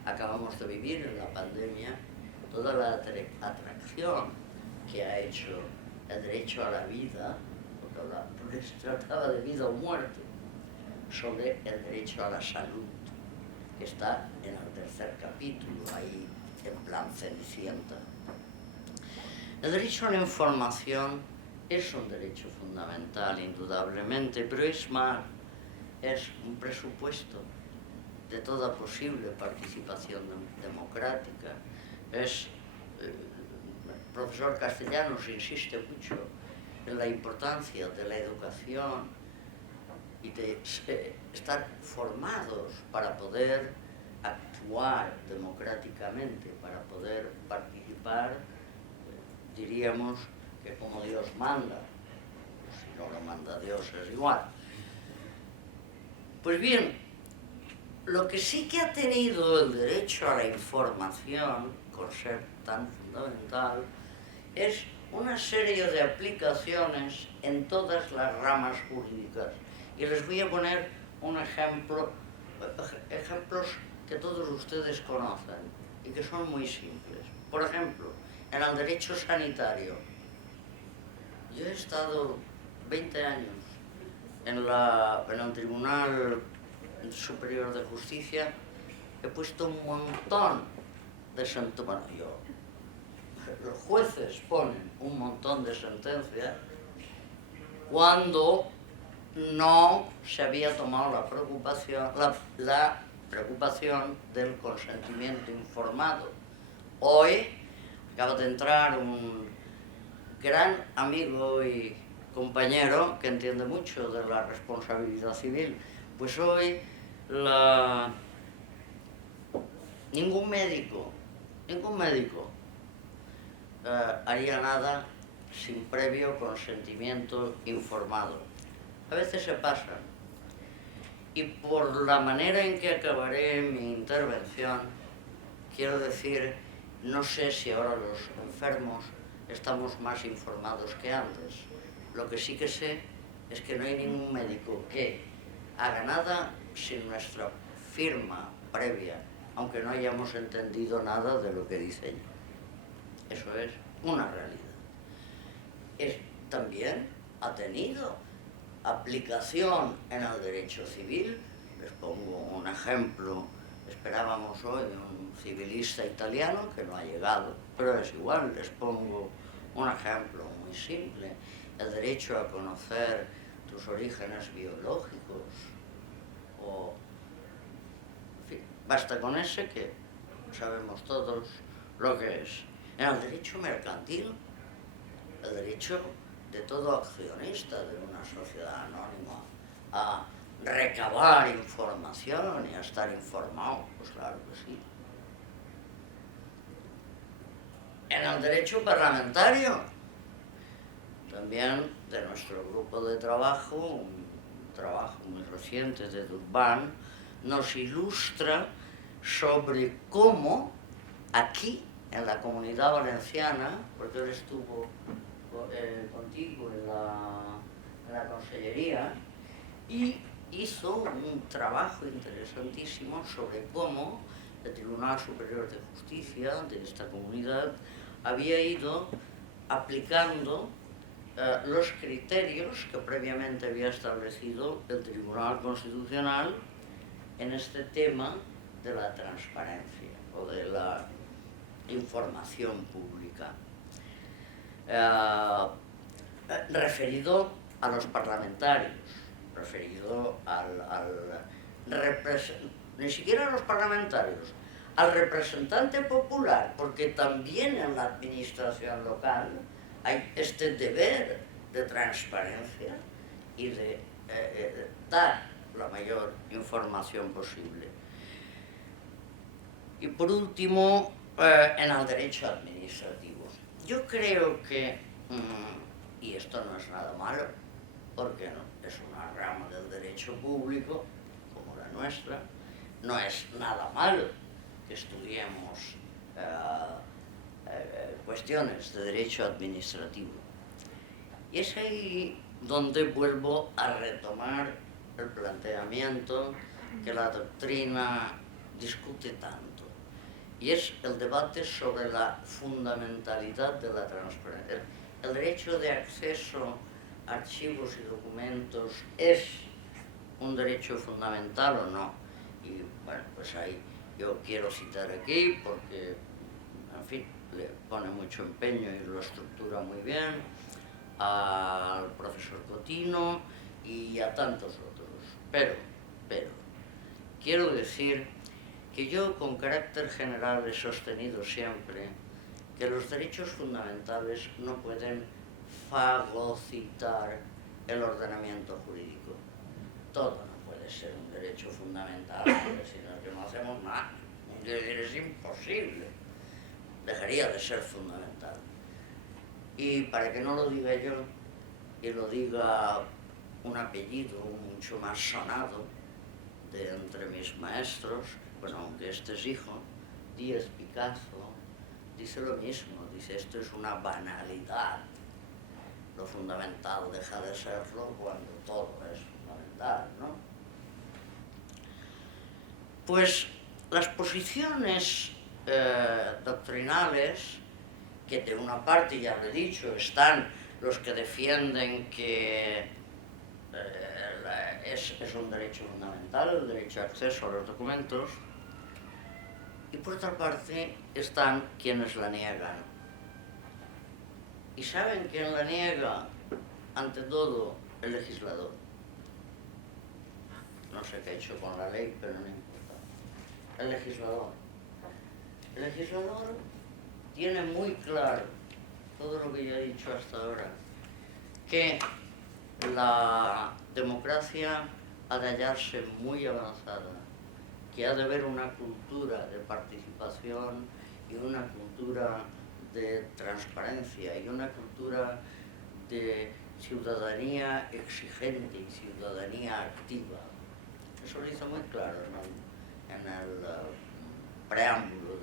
acabamos de vivir en la pandemia toda la atracción que ha hecho el derecho a la vida, porque se trataba de vida o muerte, sobre el derecho a la salud, que está en el 3er capítulo, ahí en plan Cenicienta. El derecho a la información es un derecho fundamental, indudablemente, pero es más, es un presupuesto de toda posible participación democrática. El profesor Castellanos insiste mucho en la importancia de la educación y de estar formados para poder actuar democráticamente, para poder participar, diríamos que como Dios manda, si no lo manda Dios es igual. Pues bien, lo que sí que ha tenido el derecho a la información, por ser tan fundamental, es una serie de aplicaciones en todas las ramas jurídicas. Y les voy a poner un ejemplo, ejemplos que todos ustedes conocen y que son muy simples. Por ejemplo, en el derecho sanitario. Yo he estado 20 años en el Tribunal Superior de Justicia, he puesto un montón de sentencias. Los jueces ponen un montón de sentencias cuando no se había tomado la preocupación del consentimiento informado. Hoy acaba de entrar un gran amigo y compañero que entiende mucho de la responsabilidad civil. Pues hoy ningún médico haría nada sin previo consentimiento informado. A veces se pasan. Y por la manera en que acabaré mi intervención, quiero decir, no sé si ahora los enfermos estamos más informados que antes. Lo que sí que sé es que no hay ningún médico que haga nada sin nuestra firma previa, aunque no hayamos entendido nada de lo que diseña. Eso es una realidad. También ha tenido aplicación en el derecho civil. Les pongo un ejemplo. Esperábamos hoy un civilista italiano que no ha llegado, pero es igual. Les pongo un ejemplo muy simple. El derecho a conocer tus orígenes biológicos. En fin, basta con ese que sabemos todos lo que es. En el derecho mercantil, el derecho de todo accionista de una sociedad anónima a recabar información y a estar informado, pues claro que sí. En el derecho parlamentario, también de nuestro grupo de trabajo, un trabajo muy reciente de Durban, nos ilustra sobre cómo aquí, en la Comunidad Valenciana, porque él estuvo contigo en la Consellería, y hizo un trabajo interesantísimo sobre cómo el Tribunal Superior de Justicia de esta comunidad había ido aplicando los criterios que previamente había establecido el Tribunal Constitucional en este tema de la transparencia o de la información pública. Referido a los parlamentarios, referido ni siquiera a los parlamentarios, al representante popular, porque también en la administración local hay este deber de transparencia y de dar la mayor información posible. Y por último, en el derecho administrativo. Yo creo que, y esto no es nada malo, porque no, es una rama del derecho público, como la nuestra, no es nada malo que estudiemos cuestiones de derecho administrativo. Y es ahí donde vuelvo a retomar el planteamiento que la doctrina discute tanto, y es el debate sobre la fundamentalidad de la transparencia. El derecho de acceso a archivos y documentos es un derecho fundamental o no. Y bueno, pues ahí yo quiero citar aquí porque, en fin, le pone mucho empeño y lo estructura muy bien al profesor Cotino y a tantos otros. Pero, quiero decir que yo con carácter general he sostenido siempre que los derechos fundamentales no pueden fagocitar el ordenamiento jurídico. Todo no puede ser un derecho fundamental, sino que no hacemos nada. Es imposible. Dejaría de ser fundamental. Y para que no lo diga yo, y lo diga un apellido mucho más sonado, de entre mis maestros, bueno, aunque este es hijo, Díaz Picasso, dice lo mismo, dice esto es una banalidad, lo fundamental deja de serlo cuando todo es fundamental, ¿no? Pues las posiciones doctrinales, que de una parte, ya lo he dicho, están los que defienden que es un derecho fundamental, el derecho a acceso a los documentos, y por otra parte están quienes la niegan. ¿Y saben quién la niega? Ante todo, el legislador. No sé qué ha hecho con la ley, pero no importa. El legislador. El legislador tiene muy claro todo lo que yo he dicho hasta ahora, que la democracia ha de hallarse muy avanzada, que ha de haber una cultura de participación y una cultura de transparencia y una cultura de ciudadanía exigente y ciudadanía activa. Eso lo hizo muy claro en el preámbulo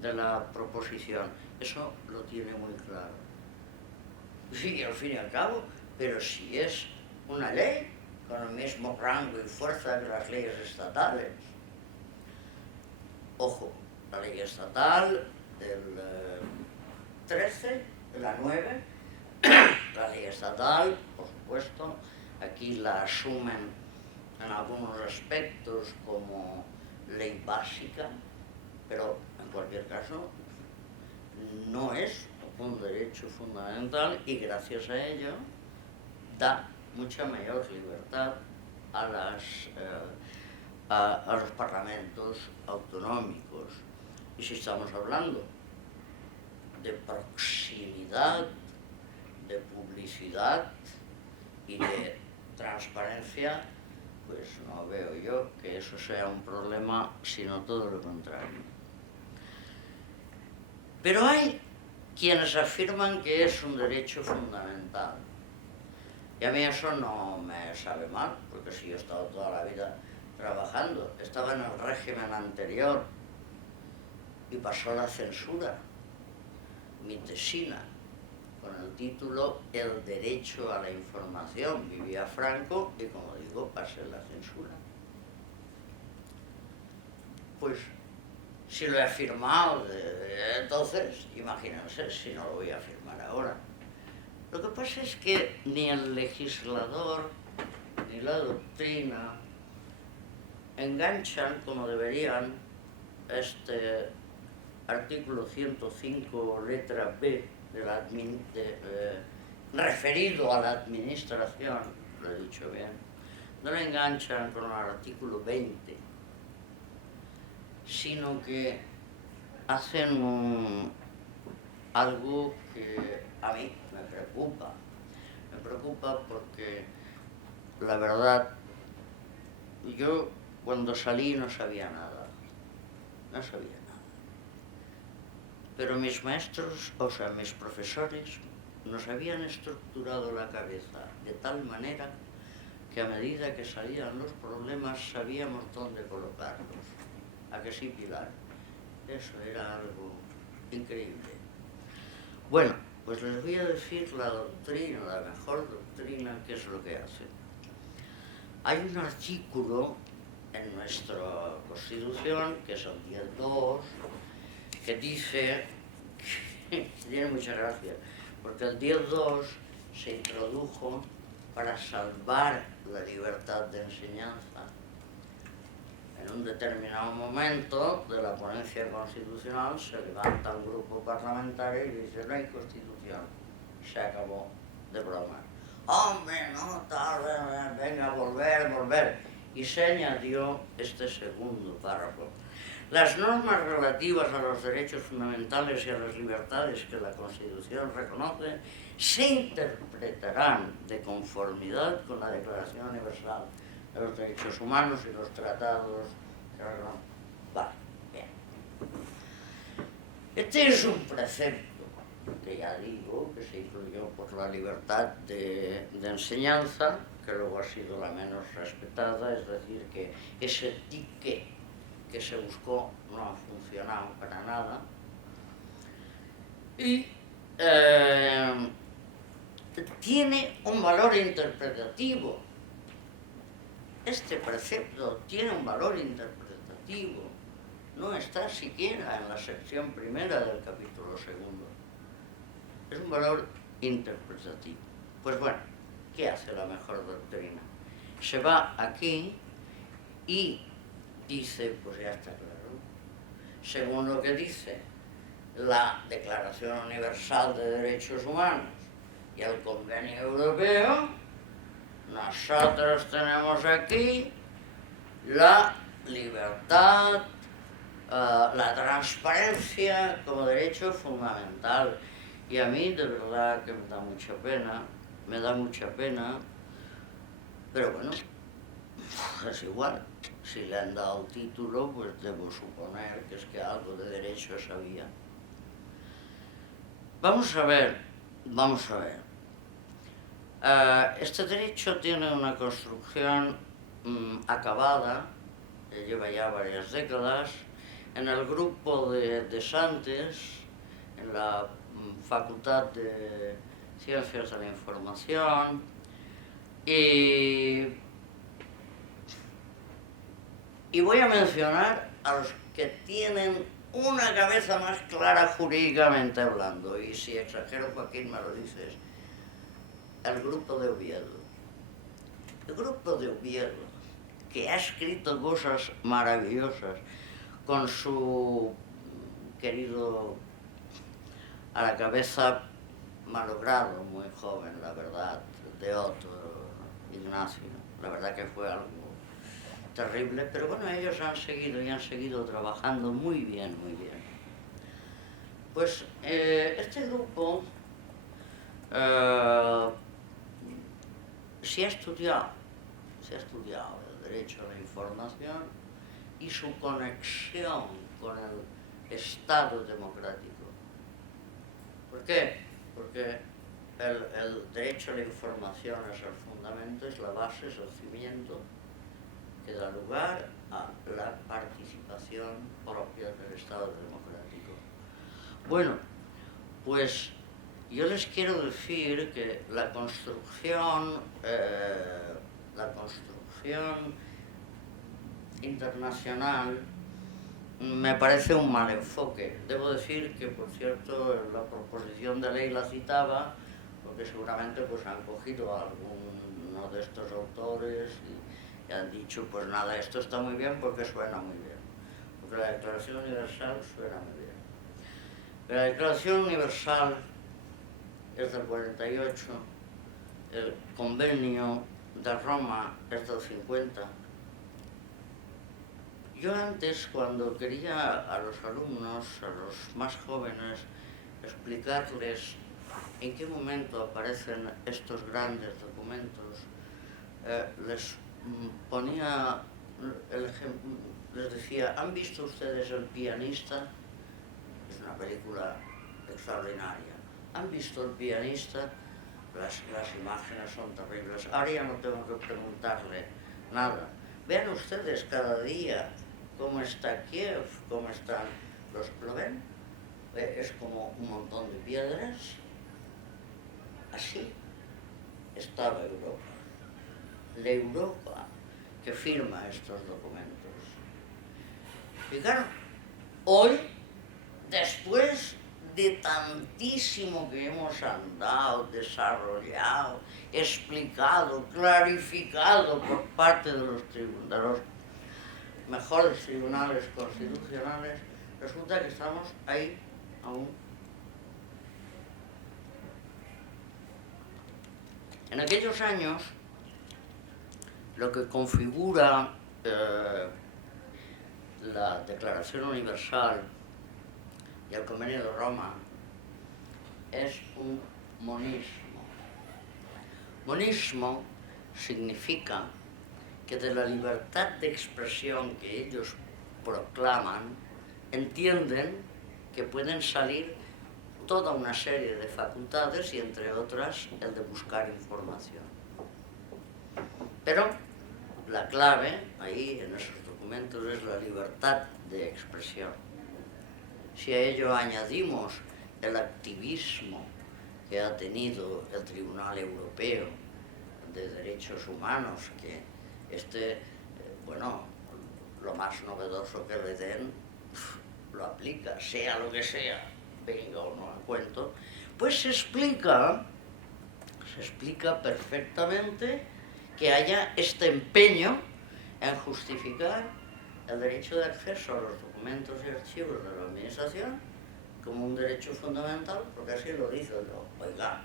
de la proposición. Eso lo tiene muy claro. Sí, al fin y al cabo, pero si es una ley con el mismo rango y fuerza que las leyes estatales. Ojo, la ley estatal del 13, de la 9, la ley estatal, por supuesto, aquí la asumen en algunos aspectos como ley básica, pero en cualquier caso no es un derecho fundamental y gracias a ello da mucha mayor libertad a los parlamentos autonómicos. Y si estamos hablando de proximidad, de publicidad y de transparencia, pues no veo yo que eso sea un problema, sino todo lo contrario. Pero hay quienes afirman que es un derecho fundamental. Y a mí eso no me sabe mal, porque si yo he estado toda la vida trabajando, estaba en el régimen anterior y pasó la censura, mi tesina, con el título El derecho a la información. Vivía Franco y, como digo, pasé la censura. Pues si lo he afirmado entonces, imagínense si no lo voy a afirmar ahora. Lo que pasa es que ni el legislador ni la doctrina enganchan como deberían este artículo 105, letra B, referido a la administración, lo he dicho bien, no lo enganchan con el artículo 20, sino que hacen algo que a mí me preocupa. Me preocupa porque, la verdad, yo cuando salí no sabía nada. No sabía nada. Pero mis maestros, o sea, mis profesores, nos habían estructurado la cabeza de tal manera que a medida que salían los problemas sabíamos dónde colocarlos. ¿A que sí, Pilar? Eso era algo increíble. Bueno, pues les voy a decir la doctrina, la mejor doctrina, qué es lo que hace. Hay un artículo en nuestra Constitución, que es el 10.2, que dice, tiene mucha gracia, porque el 10.2 se introdujo para salvar la libertad de enseñanza. En un determinado momento de la ponencia constitucional se levanta un grupo parlamentario y dice: no hay constitución, se acabó, de broma. Hombre, no, tal, venga, volver. Y se añadió este segundo párrafo. Las normas relativas a los derechos fundamentales y a las libertades que la Constitución reconoce se interpretarán de conformidad con la Declaración Universal de los Derechos Humanos y los tratados. Vale, bien. Este es un precepto que ya digo que se incluyó por la libertad de enseñanza que luego ha sido la menos respetada, es decir, que ese tique que se buscó no ha funcionado para nada. Y tiene un valor interpretativo. Este precepto tiene un valor interpretativo. No está siquiera en la sección primera del capítulo segundo. Es un valor interpretativo. Pues bueno, ¿qué hace la mejor doctrina? Se va aquí y dice, pues ya está claro, según lo que dice la Declaración Universal de Derechos Humanos y el Convenio Europeo, nosotros tenemos aquí la libertad, la transparencia como derecho fundamental. Y a mí de verdad que me da mucha pena, pero bueno, es igual. Si le han dado el título, pues debo suponer que es que algo de derecho sabía. Vamos a ver. Este derecho tiene una construcción acabada, lleva ya varias décadas, en el grupo de Santes, en la Facultad de Ciencias de la Información, y voy a mencionar a los que tienen una cabeza más clara jurídicamente hablando, y si exagero, Joaquín, me lo dices. El grupo de Oviedo. El grupo de Oviedo, que ha escrito cosas maravillosas con su querido a la cabeza malogrado, muy joven, la verdad, de Otto Ignacio. La verdad que fue algo terrible, pero bueno, ellos han seguido trabajando muy bien. Pues este grupo se ha estudiado el derecho a la información y su conexión con el Estado democrático. ¿Por qué? Porque el derecho a la información es el fundamento, es la base, es el cimiento que da lugar a la participación propia del Estado democrático. Bueno, pues yo les quiero decir que la construcción internacional me parece un mal enfoque. Debo decir que, por cierto, la proposición de ley la citaba, porque seguramente pues han cogido a alguno de estos autores y han dicho, pues nada, esto está muy bien porque suena muy bien. Porque la Declaración Universal suena muy bien. Pero la Declaración Universal es del 48, el Convenio de Roma es del 50. Yo antes, cuando quería a los alumnos, a los más jóvenes, explicarles en qué momento aparecen estos grandes documentos, les ponía el ejemplo, les decía, ¿han visto ustedes El pianista? Es una película extraordinaria. ¿Han visto El pianista? Las imágenes son terribles. Ahora ya no tengo que preguntarle nada. Vean ustedes cada día cómo está Kiev, cómo están ¿lo ven? Es como un montón de piedras. Así estaba Europa. La Europa que firma estos documentos. Y claro, hoy, después de tantísimo que hemos andado, desarrollado, explicado, clarificado por parte de los mejores tribunales constitucionales, resulta que estamos ahí aún. En aquellos años, lo que configura la Declaración Universal y el Convenio de Roma es un monismo. Monismo significa que de la libertad de expresión que ellos proclaman, entienden que pueden salir toda una serie de facultades y entre otras el de buscar información. Pero la clave ahí en esos documentos es la libertad de expresión. Si a ello añadimos el activismo que ha tenido el Tribunal Europeo de Derechos Humanos, que bueno, lo más novedoso que le den, lo aplica, sea lo que sea, venga o no a cuento, pues se explica perfectamente que haya este empeño en justificar el derecho de acceso a los documentos y archivos de la Administración como un derecho fundamental, porque así lo dice. Oiga,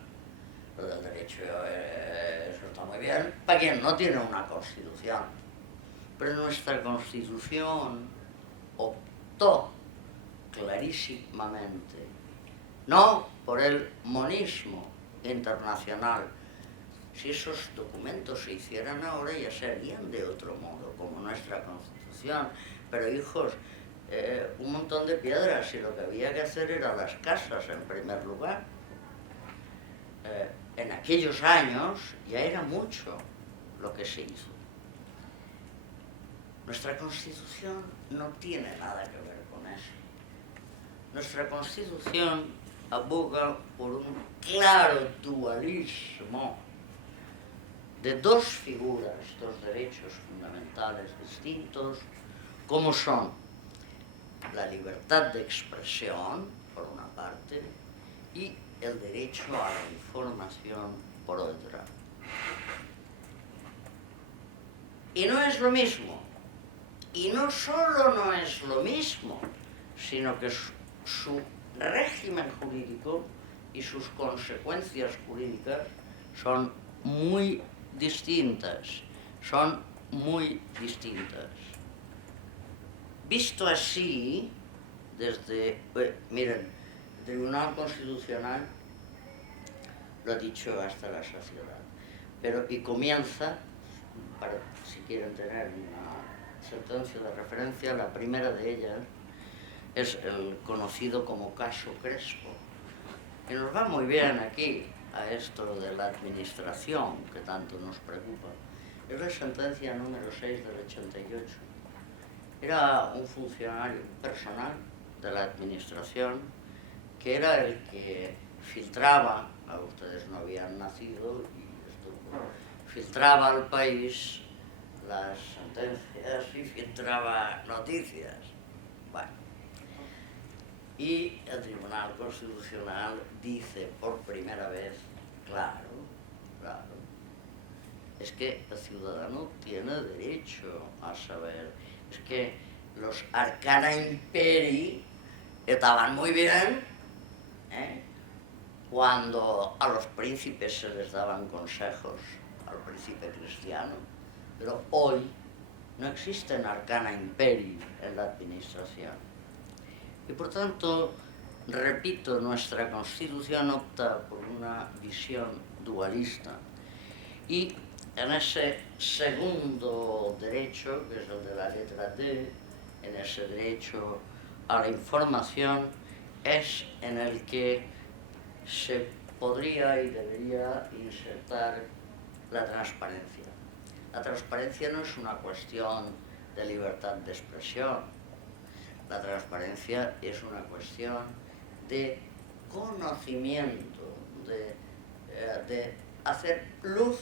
lo del derecho, eso está muy bien para quien no tiene una Constitución, pero nuestra Constitución optó clarísimamente no por el monismo internacional. Si esos documentos se hicieran ahora ya se harían de otro modo, como nuestra Constitución. Pero hijos, un montón de piedras, y lo que había que hacer era las casas en primer lugar. En aquellos años ya era mucho lo que se hizo. Nuestra Constitución no tiene nada que ver con eso. Nuestra Constitución aboga por un claro dualismo de dos figuras, dos derechos fundamentales distintos, como son la libertad de expresión, por una parte, y el derecho a la información, por otra. Y no es lo mismo. Y no solo no es lo mismo, sino que su régimen jurídico y sus consecuencias jurídicas son muy distintas. Visto así, miren, el Tribunal Constitucional lo ha dicho hasta la saciedad, y comienza, si quieren tener una sentencia de referencia, la primera de ellas es el conocido como caso Crespo, que nos va muy bien aquí a esto de la administración que tanto nos preocupa. Es la sentencia número 6 del 88. Era un funcionario personal de la administración que era el que filtraba, ustedes no habían nacido, filtraba al país las sentencias y filtraba noticias. Bueno, y el Tribunal Constitucional dice por primera vez, claro, es que el ciudadano tiene derecho a saber. Es que los arcana imperi estaban muy bien, cuando a los príncipes se les daban consejos, al príncipe cristiano, pero hoy no existen arcana imperi en la administración. Y por tanto, repito, nuestra Constitución opta por una visión dualista. Y en ese segundo derecho, que es el de la letra D, en ese derecho a la información, es en el que se podría y debería insertar la transparencia. La transparencia no es una cuestión de libertad de expresión. La transparencia es una cuestión de conocimiento, de hacer luz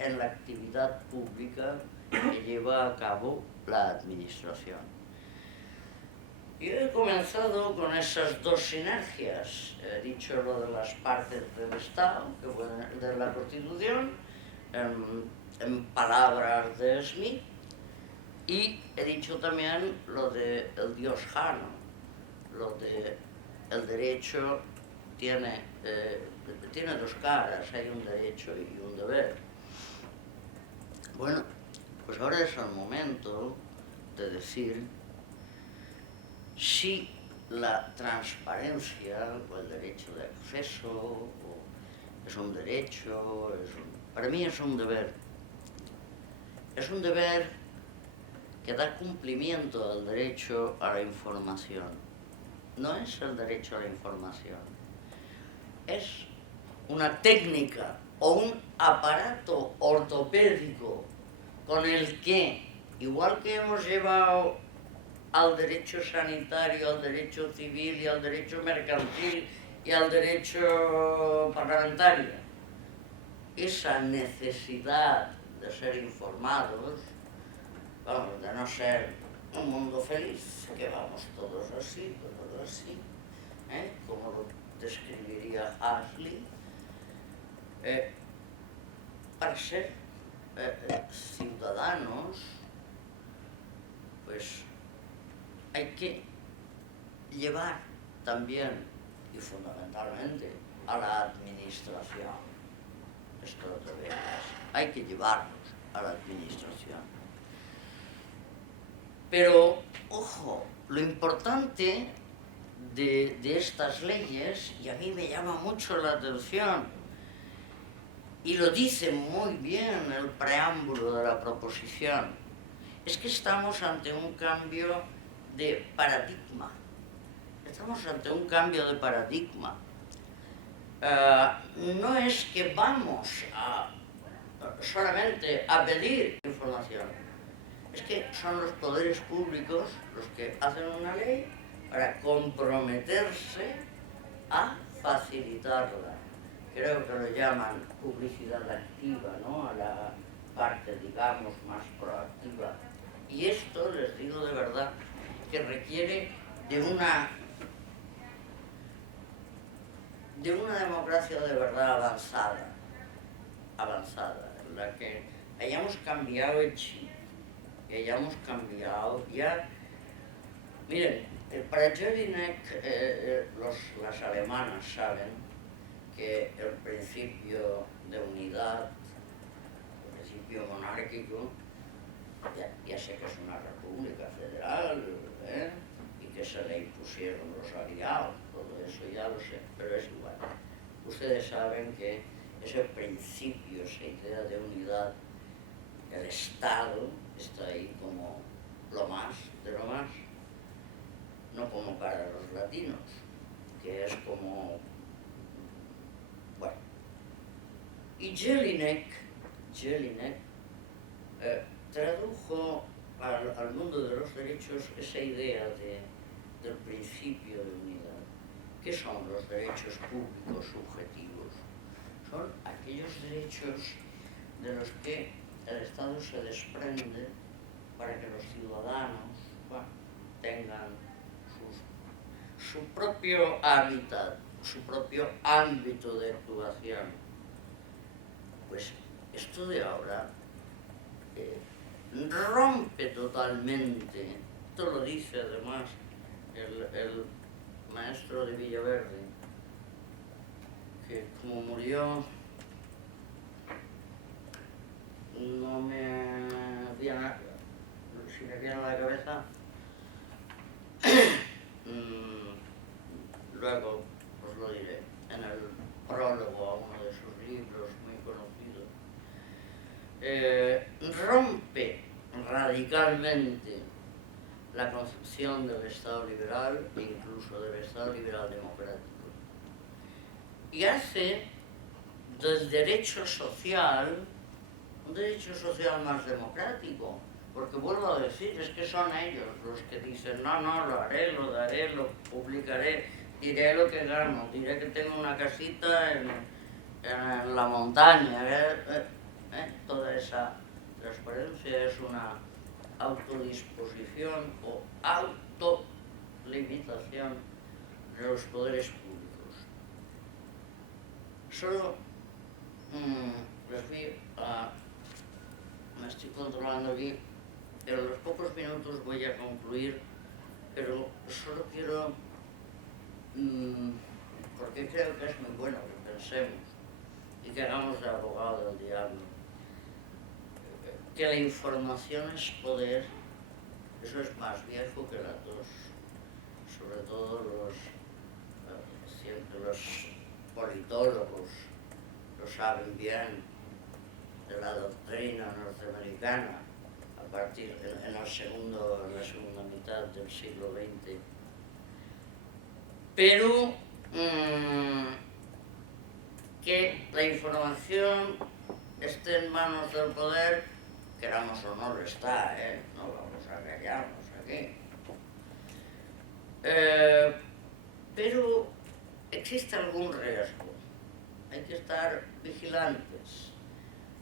en la actividad pública que lleva a cabo la administración. Yo he comenzado con esas dos sinergias. He dicho lo de las partes del Estado, que fue de la Constitución, en palabras de Smith, y he dicho también lo del Dios Jano, lo de el derecho tiene dos caras, hay un derecho y un deber. Bueno, pues ahora es el momento de decir si la transparencia o el derecho de acceso es un derecho, para mí es un deber. Es un deber que da cumplimiento al derecho a la información. No es el derecho a la información, es una técnica o un aparato ortopédico con el que, igual que hemos llevado al derecho sanitario, al derecho civil y al derecho mercantil y al derecho parlamentario, esa necesidad de ser informados, vamos, de no ser un mundo feliz, que vamos todos así, como lo describiría Huxley, para ser ciudadanos, pues hay que llevar también y fundamentalmente a la administración. Esto lo tenemos. Hay que llevarlos a la administración. Pero, ojo, lo importante de estas leyes, y a mí me llama mucho la atención, y lo dice muy bien el preámbulo de la proposición, es que estamos ante un cambio de paradigma. Estamos ante un cambio de paradigma. No es que vamos solamente a pedir información, es que son los poderes públicos los que hacen una ley para comprometerse a facilitarla. Creo que lo llaman publicidad activa, ¿no? A la parte, digamos, más proactiva. Y esto, les digo de verdad, que requiere de una democracia de verdad avanzada, en la que hayamos cambiado el chip, que hayamos cambiado ya. Miren, para Jelinek, las alemanas saben que el principio de unidad, el principio monárquico, ya sé que es una república federal, y que se le impusieron los aliados, todo eso ya lo sé, pero es igual. Ustedes saben que ese principio, esa idea de unidad, el Estado está ahí como lo más de lo más, no como para los latinos, que es como, bueno. Y Jelinek tradujo al mundo de los derechos esa idea del principio de unidad. ¿Qué son los derechos públicos subjetivos? Son aquellos derechos de los que el Estado se desprende para que los ciudadanos tengan su propio hábitat, su propio ámbito de actuación. Pues esto de ahora rompe totalmente, esto lo dice además el maestro de Villaverde, que como murió, no me viene, si me viene a la cabeza, luego os lo diré, en el prólogo a uno de sus libros muy conocido, rompe radicalmente la concepción del Estado liberal e incluso del Estado liberal democrático, y hace del derecho social un derecho social más democrático, porque vuelvo a decir, es que son ellos los que dicen no, lo haré, lo daré, lo publicaré, diré lo que gano, diré que tengo una casita en la montaña, toda esa transparencia es una autodisposición o autolimitación de los poderes públicos. Solo les voy me estoy controlando aquí, en los pocos minutos voy a concluir, pero solo quiero, porque creo que es muy bueno que pensemos y que hagamos de abogado del diablo, que la información es poder. Eso es más viejo que la tos. Sobre todo los politólogos lo saben bien, de la doctrina norteamericana a partir en la segunda mitad del siglo XX. Pero que la información esté en manos del poder queramos o no lo está, no vamos a callarnos aquí. Pero existe algún riesgo, hay que estar vigilantes.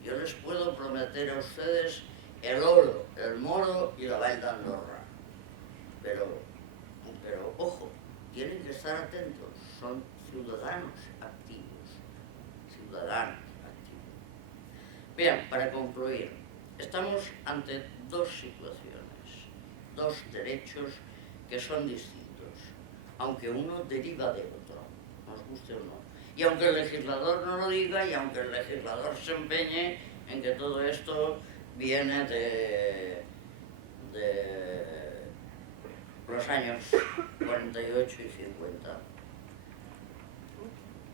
Yo les puedo prometer a ustedes el oro, el moro y la Vall d'Andorra, pero ojo, tienen que estar atentos, son ciudadanos activos, ciudadanos activos. Bien, para concluir, estamos ante dos situaciones, dos derechos que son distintos, aunque uno deriva de otro, nos guste o no. Y aunque el legislador no lo diga, y aunque el legislador se empeñe en que todo esto viene de los años 48 y 50.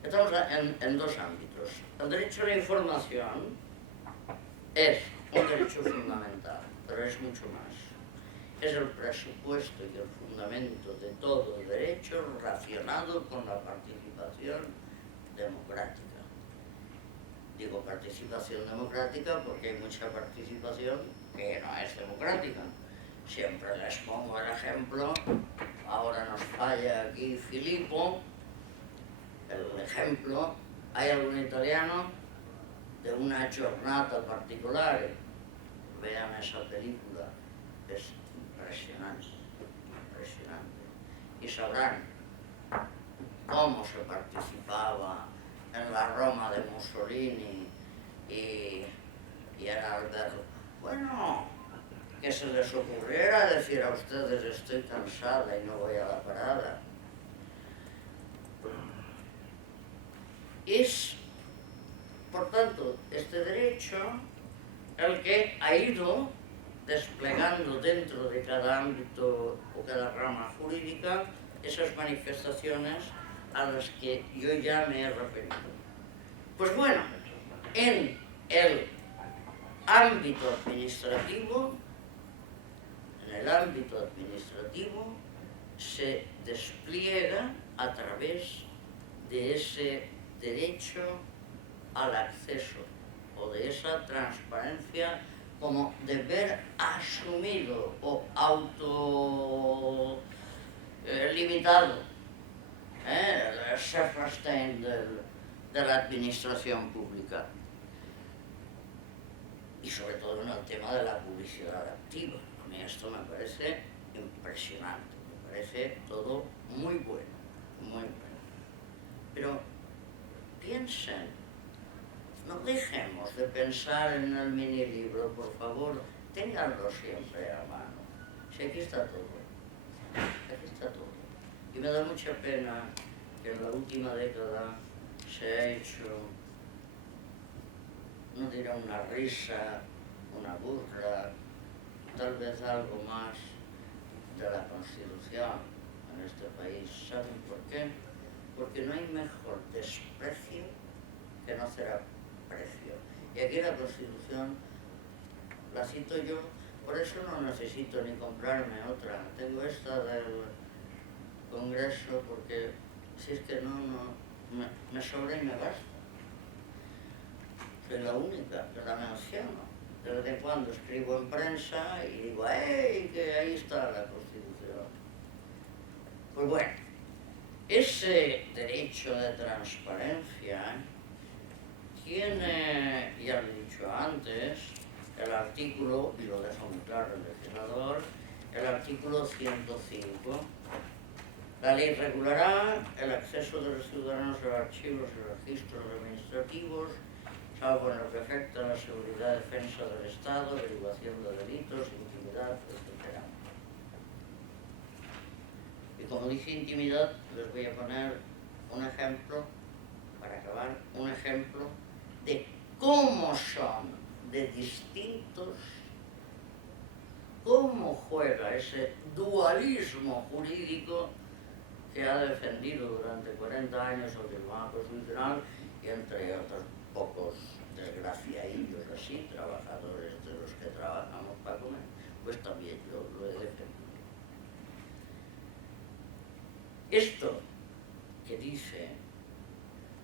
Estamos en dos ámbitos. El derecho a la información es un derecho fundamental, pero es mucho más. Es el presupuesto y el fundamento de todo derecho relacionado con la participación democrática. Digo participación democrática porque hay mucha participación que no es democrática. Siempre les pongo el ejemplo, ahora nos falla aquí Filippo, el ejemplo, hay algún italiano de una giornata particolare, vean esa película, es impresionante, impresionante, y sabrán cómo se participaba en la Roma de Mussolini y en Alberto. Bueno, que se les ocurriera decir a ustedes estoy cansada y no voy a la parada. Es, por tanto, este derecho el que ha ido desplegando dentro de cada ámbito o cada rama jurídica esas manifestaciones a las que yo ya me he referido. Pues bueno, en el ámbito administrativo, se despliega a través de ese derecho al acceso o de esa transparencia como deber asumido o autolimitado, el Self-Restraint de la administración pública. Y sobre todo en el tema de la publicidad activa. A mí esto me parece impresionante, me parece todo muy bueno, muy bueno. Pero piensen, no dejemos de pensar en el mini libro, por favor, ténganlo siempre a mano. Si aquí está todo, aquí está todo. Y me da mucha pena que en la última década se ha hecho, no diré una risa, una burla, tal vez algo más de la Constitución en este país. ¿Saben por qué? Porque no hay mejor desprecio que no hacer aprecio. Y aquí la Constitución la cito yo, por eso no necesito ni comprarme otra. Tengo esta del Congreso porque si es que no me sobra y me basta. Es la única que la menciono. De vez en cuando escribo en prensa y digo, ¡hey! Que ahí está la Constitución. Pues bueno, ese derecho de transparencia tiene, ya lo he dicho antes, el artículo, y lo dejo muy claro el legislador, el artículo 105. La ley regulará el acceso de los ciudadanos a archivos y registros administrativos, salvo en lo que afecta a la seguridad, defensa del Estado, averiguación de delitos, intimidad, etc. Y como dije intimidad, les voy a poner un ejemplo, para acabar, un ejemplo de cómo son de distintos, cómo juega ese dualismo jurídico que ha defendido durante 40 años el Tribunal Constitucional y entre otros pocos desgraciadillos así, trabajadores de los que trabajamos para comer, pues también yo lo he defendido. Esto que dice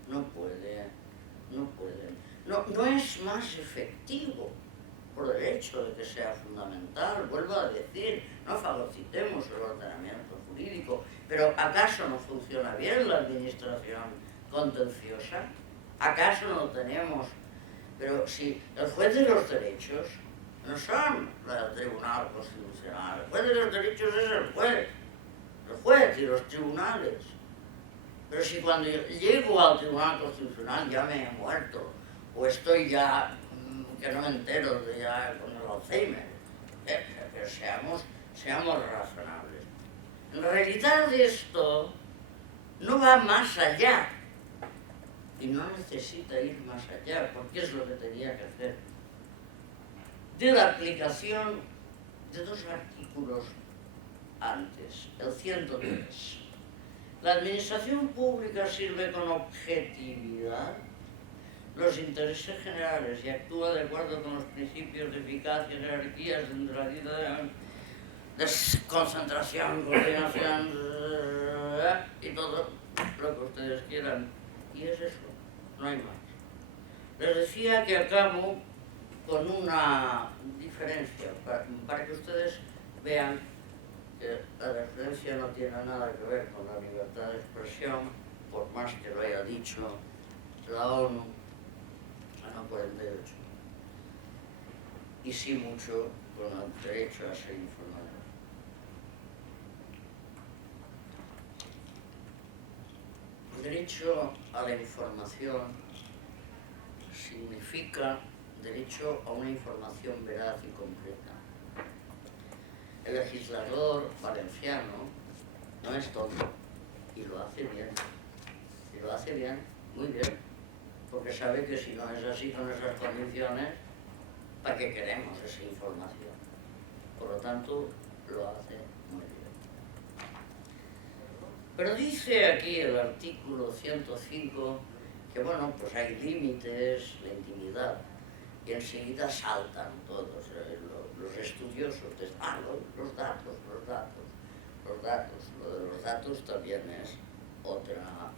no es más efectivo, por el hecho de que sea fundamental. Vuelvo a decir, no fagocitemos el ordenamiento jurídico, pero ¿acaso no funciona bien la administración contenciosa? ¿Acaso no tenemos? Pero si el juez de los derechos no son el Tribunal Constitucional, el juez de los derechos es el juez y los tribunales. Pero si cuando llego al Tribunal Constitucional ya me he muerto, o estoy ya, que no me entero de ya con el Alzheimer, pero seamos razonables. En realidad esto no va más allá, y no necesita ir más allá, porque es lo que tenía que hacer, de la aplicación de dos artículos antes, el 103. La administración pública sirve con objetividad los intereses generales y actúa de acuerdo con los principios de eficacia, jerarquía, centralidad, desconcentración, coordinación y todo lo que ustedes quieran. Y es eso, no hay más. Les decía que acabo con una diferencia, para que ustedes vean que la diferencia no tiene nada que ver con la libertad de expresión, por más que lo haya dicho la ONU, no 48, y sí mucho con el derecho a ser informado. El derecho a la información significa derecho a una información veraz y completa. El legislador valenciano no es tonto y lo hace bien. Y lo hace bien, muy bien, porque sabe que si no es así con esas condiciones, ¿para qué queremos esa información? Por lo tanto, lo hace muy bien. Pero dice aquí el artículo 105 que, bueno, pues hay límites, la intimidad, y enseguida saltan todos los estudiosos de los datos. Lo de los datos también es otra...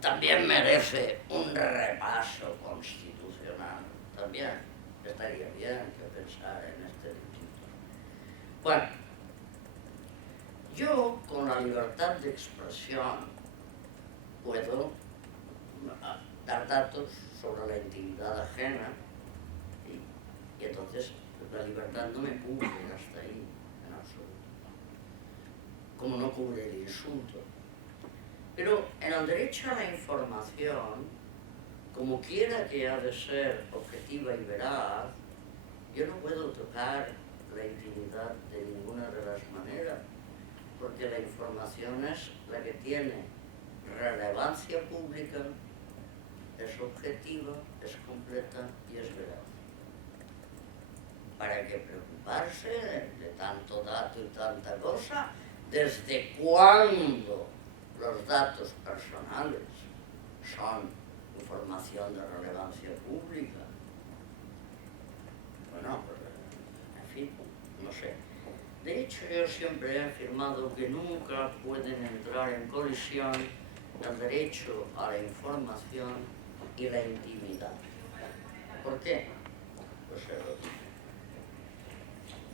también merece un repaso constitucional. También estaría bien que pensar en este límite. Bueno, yo con la libertad de expresión puedo dar datos sobre la intimidad ajena y entonces la libertad no me cubre hasta ahí en absoluto, como no cubre el insulto. Pero en el derecho a la información, como quiera que ha de ser objetiva y veraz, yo no puedo tocar la intimidad de ninguna de las maneras, porque la información es la que tiene relevancia pública, es objetiva, es completa y es veraz. ¿Para qué preocuparse de tanto dato y tanta cosa? ¿Desde cuándo los datos personales son información de relevancia pública? Bueno, pues, en fin, no sé. De hecho, yo siempre he afirmado que nunca pueden entrar en colisión el derecho a la información y la intimidad. ¿Por qué? Pues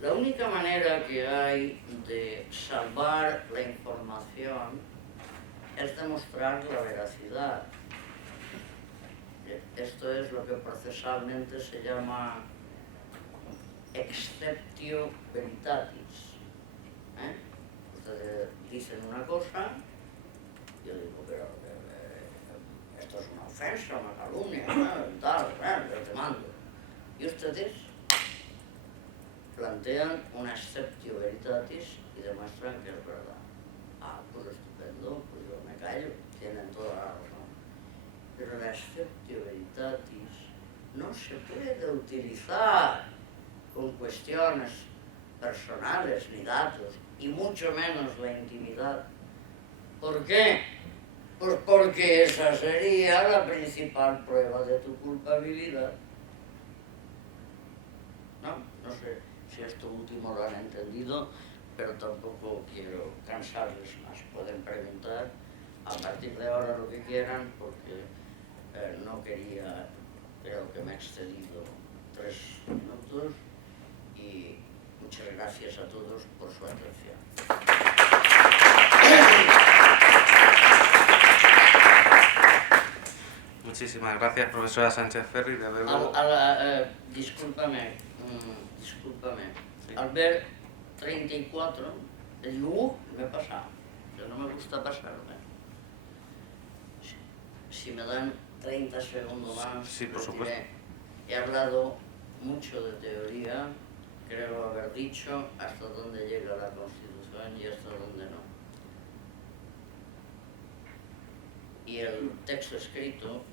la única manera que hay de salvar la información es demostrar la veracidad. Esto es lo que procesalmente se llama exceptio veritatis. Ustedes dicen una cosa, yo digo, pero esto es una ofensa, una calumnia, yo te mando. Y ustedes plantean un exceptio veritatis y demuestran que es verdad. Ah, pues estupendo, pues yo me callo, tienen toda la razón. Pero el exceptio veritatis no se puede utilizar con cuestiones personales ni datos, y mucho menos la intimidad. ¿Por qué? Pues porque esa sería la principal prueba de tu culpabilidad. No sé si esto último lo han entendido, pero tampoco quiero cansarles más. Pueden preguntar a partir de ahora lo que quieran, porque no quería, creo que me he excedido 3 minutos y muchas gracias a todos por su atención. Muchísimas gracias, profesora Sánchez Ferri. Desde luego... Discúlpame. Sí. Al ver 34, le digo, me he pasado. Yo no me gusta pasarme. Si me dan 30 segundos más, sí, por les supuesto. diré. He hablado mucho de teoría, creo haber dicho hasta dónde llega la Constitución y hasta dónde no. Y el texto escrito,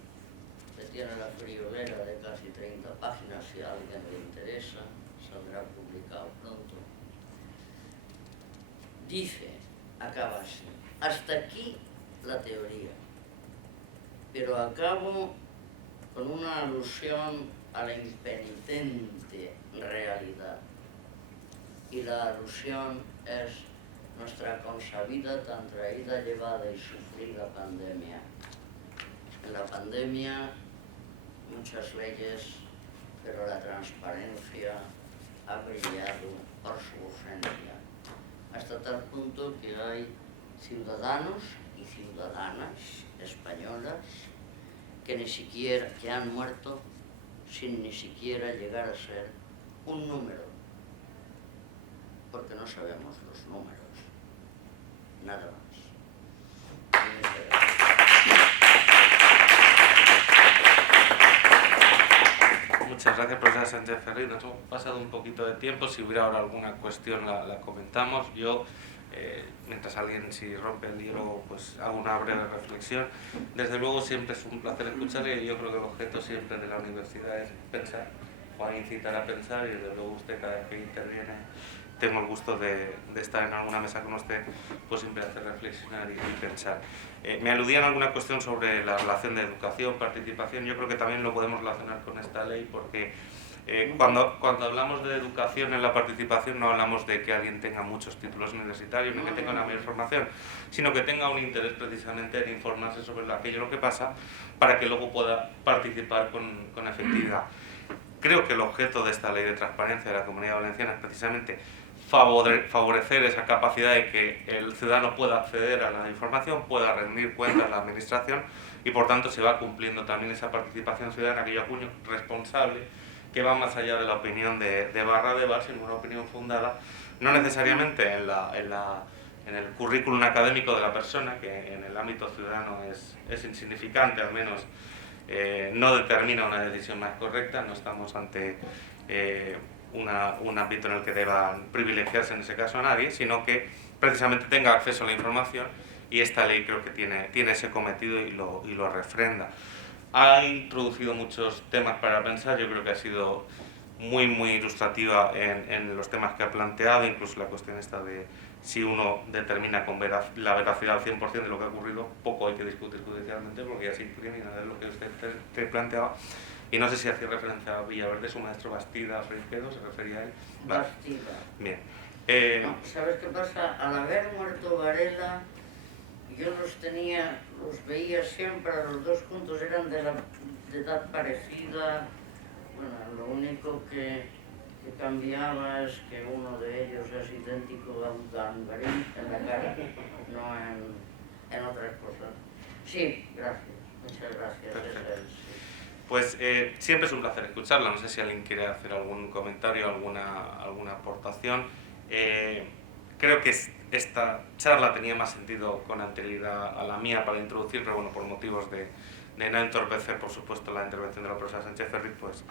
que tiene la friolera de casi 30 páginas, si a alguien le interesa, saldrá publicado pronto. Dice, acaba así, hasta aquí la teoría, pero acabo con una alusión a la impenitente realidad. Y la alusión es nuestra consabida, tan traída, llevada y sufrida pandemia. En la pandemia, muchas leyes, pero la transparencia ha brillado por su ausencia, hasta tal punto que hay ciudadanos y ciudadanas españolas que han muerto sin ni siquiera llegar a ser un número, porque no sabemos los números, nada más. Muchas gracias. Muchas gracias, profesora Sánchez Ferri. Nos hemos pasado un poquito de tiempo. Si hubiera ahora alguna cuestión la comentamos. Yo, mientras alguien, si rompe el hielo, pues hago una breve reflexión. Desde luego siempre es un placer escucharle y yo creo que el objeto siempre de la universidad es pensar, o a incitar a pensar, y desde luego usted cada vez que interviene, tengo el gusto de estar en alguna mesa con usted, pues siempre hace reflexionar y pensar. Me aludían a alguna cuestión sobre la relación de educación, participación. Yo creo que también lo podemos relacionar con esta ley porque cuando hablamos de educación en la participación no hablamos de que alguien tenga muchos títulos universitarios ni que tenga una mayor formación, sino que tenga un interés precisamente en informarse sobre aquello que pasa para que luego pueda participar con efectividad. Creo que el objeto de esta ley de transparencia de la Comunidad Valenciana es precisamente favorecer esa capacidad de que el ciudadano pueda acceder a la información, pueda rendir cuentas a la administración y por tanto se va cumpliendo también esa participación ciudadana que yo acuño responsable, que va más allá de la opinión de barra de bar, sino una opinión fundada, no necesariamente en el currículum académico de la persona, que en el ámbito ciudadano es insignificante, al menos no determina una decisión más correcta, no estamos ante un ámbito en el que deban privilegiarse en ese caso a nadie, sino que precisamente tenga acceso a la información y esta ley creo que tiene ese cometido y lo refrenda. Ha introducido muchos temas para pensar, yo creo que ha sido muy ilustrativa en los temas que ha planteado, incluso la cuestión esta de si uno determina con la veracidad al 100% de lo que ha ocurrido, poco hay que discutir judicialmente porque ya se incrimina de lo que usted te planteaba. Y no sé si hacía referencia a Villaverde, su maestro Bastida, Freixquedo, ¿se refería a él? Bastida. Bien. No, ¿sabes qué pasa? Al haber muerto Varela, yo los veía siempre, los dos juntos eran de edad parecida. Bueno, lo único que cambiaba es que uno de ellos es idéntico a un Dangarín en la cara, no en otras cosas. Sí, gracias, muchas gracias. Pues siempre es un placer escucharla, no sé si alguien quiere hacer algún comentario, alguna aportación. Creo que esta charla tenía más sentido con anterioridad a la mía para introducir, pero bueno, por motivos de no entorpecer, por supuesto, la intervención de la profesora Sánchez Ferri, pues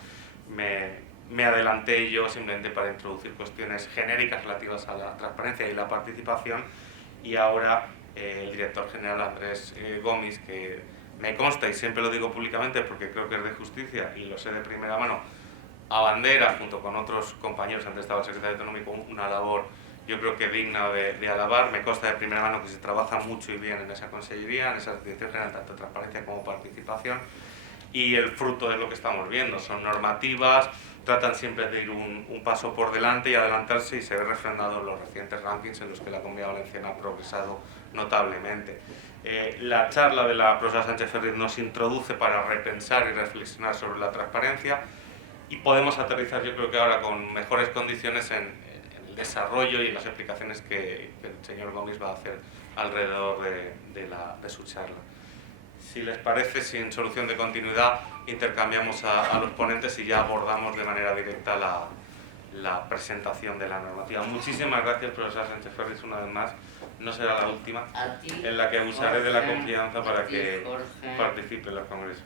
me adelanté yo simplemente para introducir cuestiones genéricas relativas a la transparencia y la participación, y ahora el director general Andrés Gomis, que me consta y siempre lo digo públicamente porque creo que es de justicia y lo sé de primera mano, abandera junto con otros compañeros, antes estaba el secretario autonómico, una labor yo creo que digna de alabar. Me consta de primera mano que se trabaja mucho y bien en esa consellería, en esa dirección general, tanto transparencia como participación, y el fruto es lo que estamos viendo, son normativas, tratan siempre de ir un paso por delante y adelantarse, y se ve refrendado en los recientes rankings en los que la Comunidad Valenciana ha progresado notablemente. La charla de la profesora Sánchez Ferri nos introduce para repensar y reflexionar sobre la transparencia. y podemos aterrizar, yo creo que ahora con mejores condiciones en el desarrollo y en las explicaciones que el señor Gómez va a hacer alrededor de su charla. Si les parece, sin solución de continuidad, intercambiamos a los ponentes y ya abordamos de manera directa la presentación de la normativa. Muchísimas gracias, profesora Sánchez Ferris, una vez más. No será la última, en la que abusaré de la confianza para que participe en los congresos.